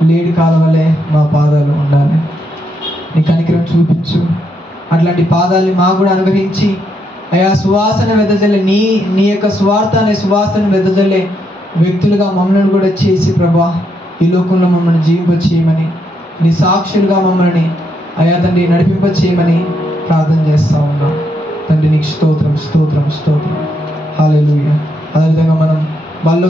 లేడి కాలవలే మా పాదాలు ఉండాలి. నీ కనికరం చూపించు. అట్లాంటి పాదాలని మాకు కూడా అనుగ్రహించి అయ్యా సువాసన వెదజల్లే నీ యొక్క సువార్త అనే సువాసన వెదజల్లే వ్యక్తులుగా మమ్మల్ని కూడా చేసి ప్రభా ఈ లోకంలో మమ్మల్ని జీవింపచేయమని, నీ సాక్షులుగా మమ్మల్ని అయ్యా తండ్రి నడిపింపచేయమని ప్రార్థన చేస్తూ ఉన్నాం. తండ్రి నీకు స్తోత్రం స్తోత్రం స్తోత్రం. హల్లెలూయా. అదేవిధంగా మనం వాళ్ళు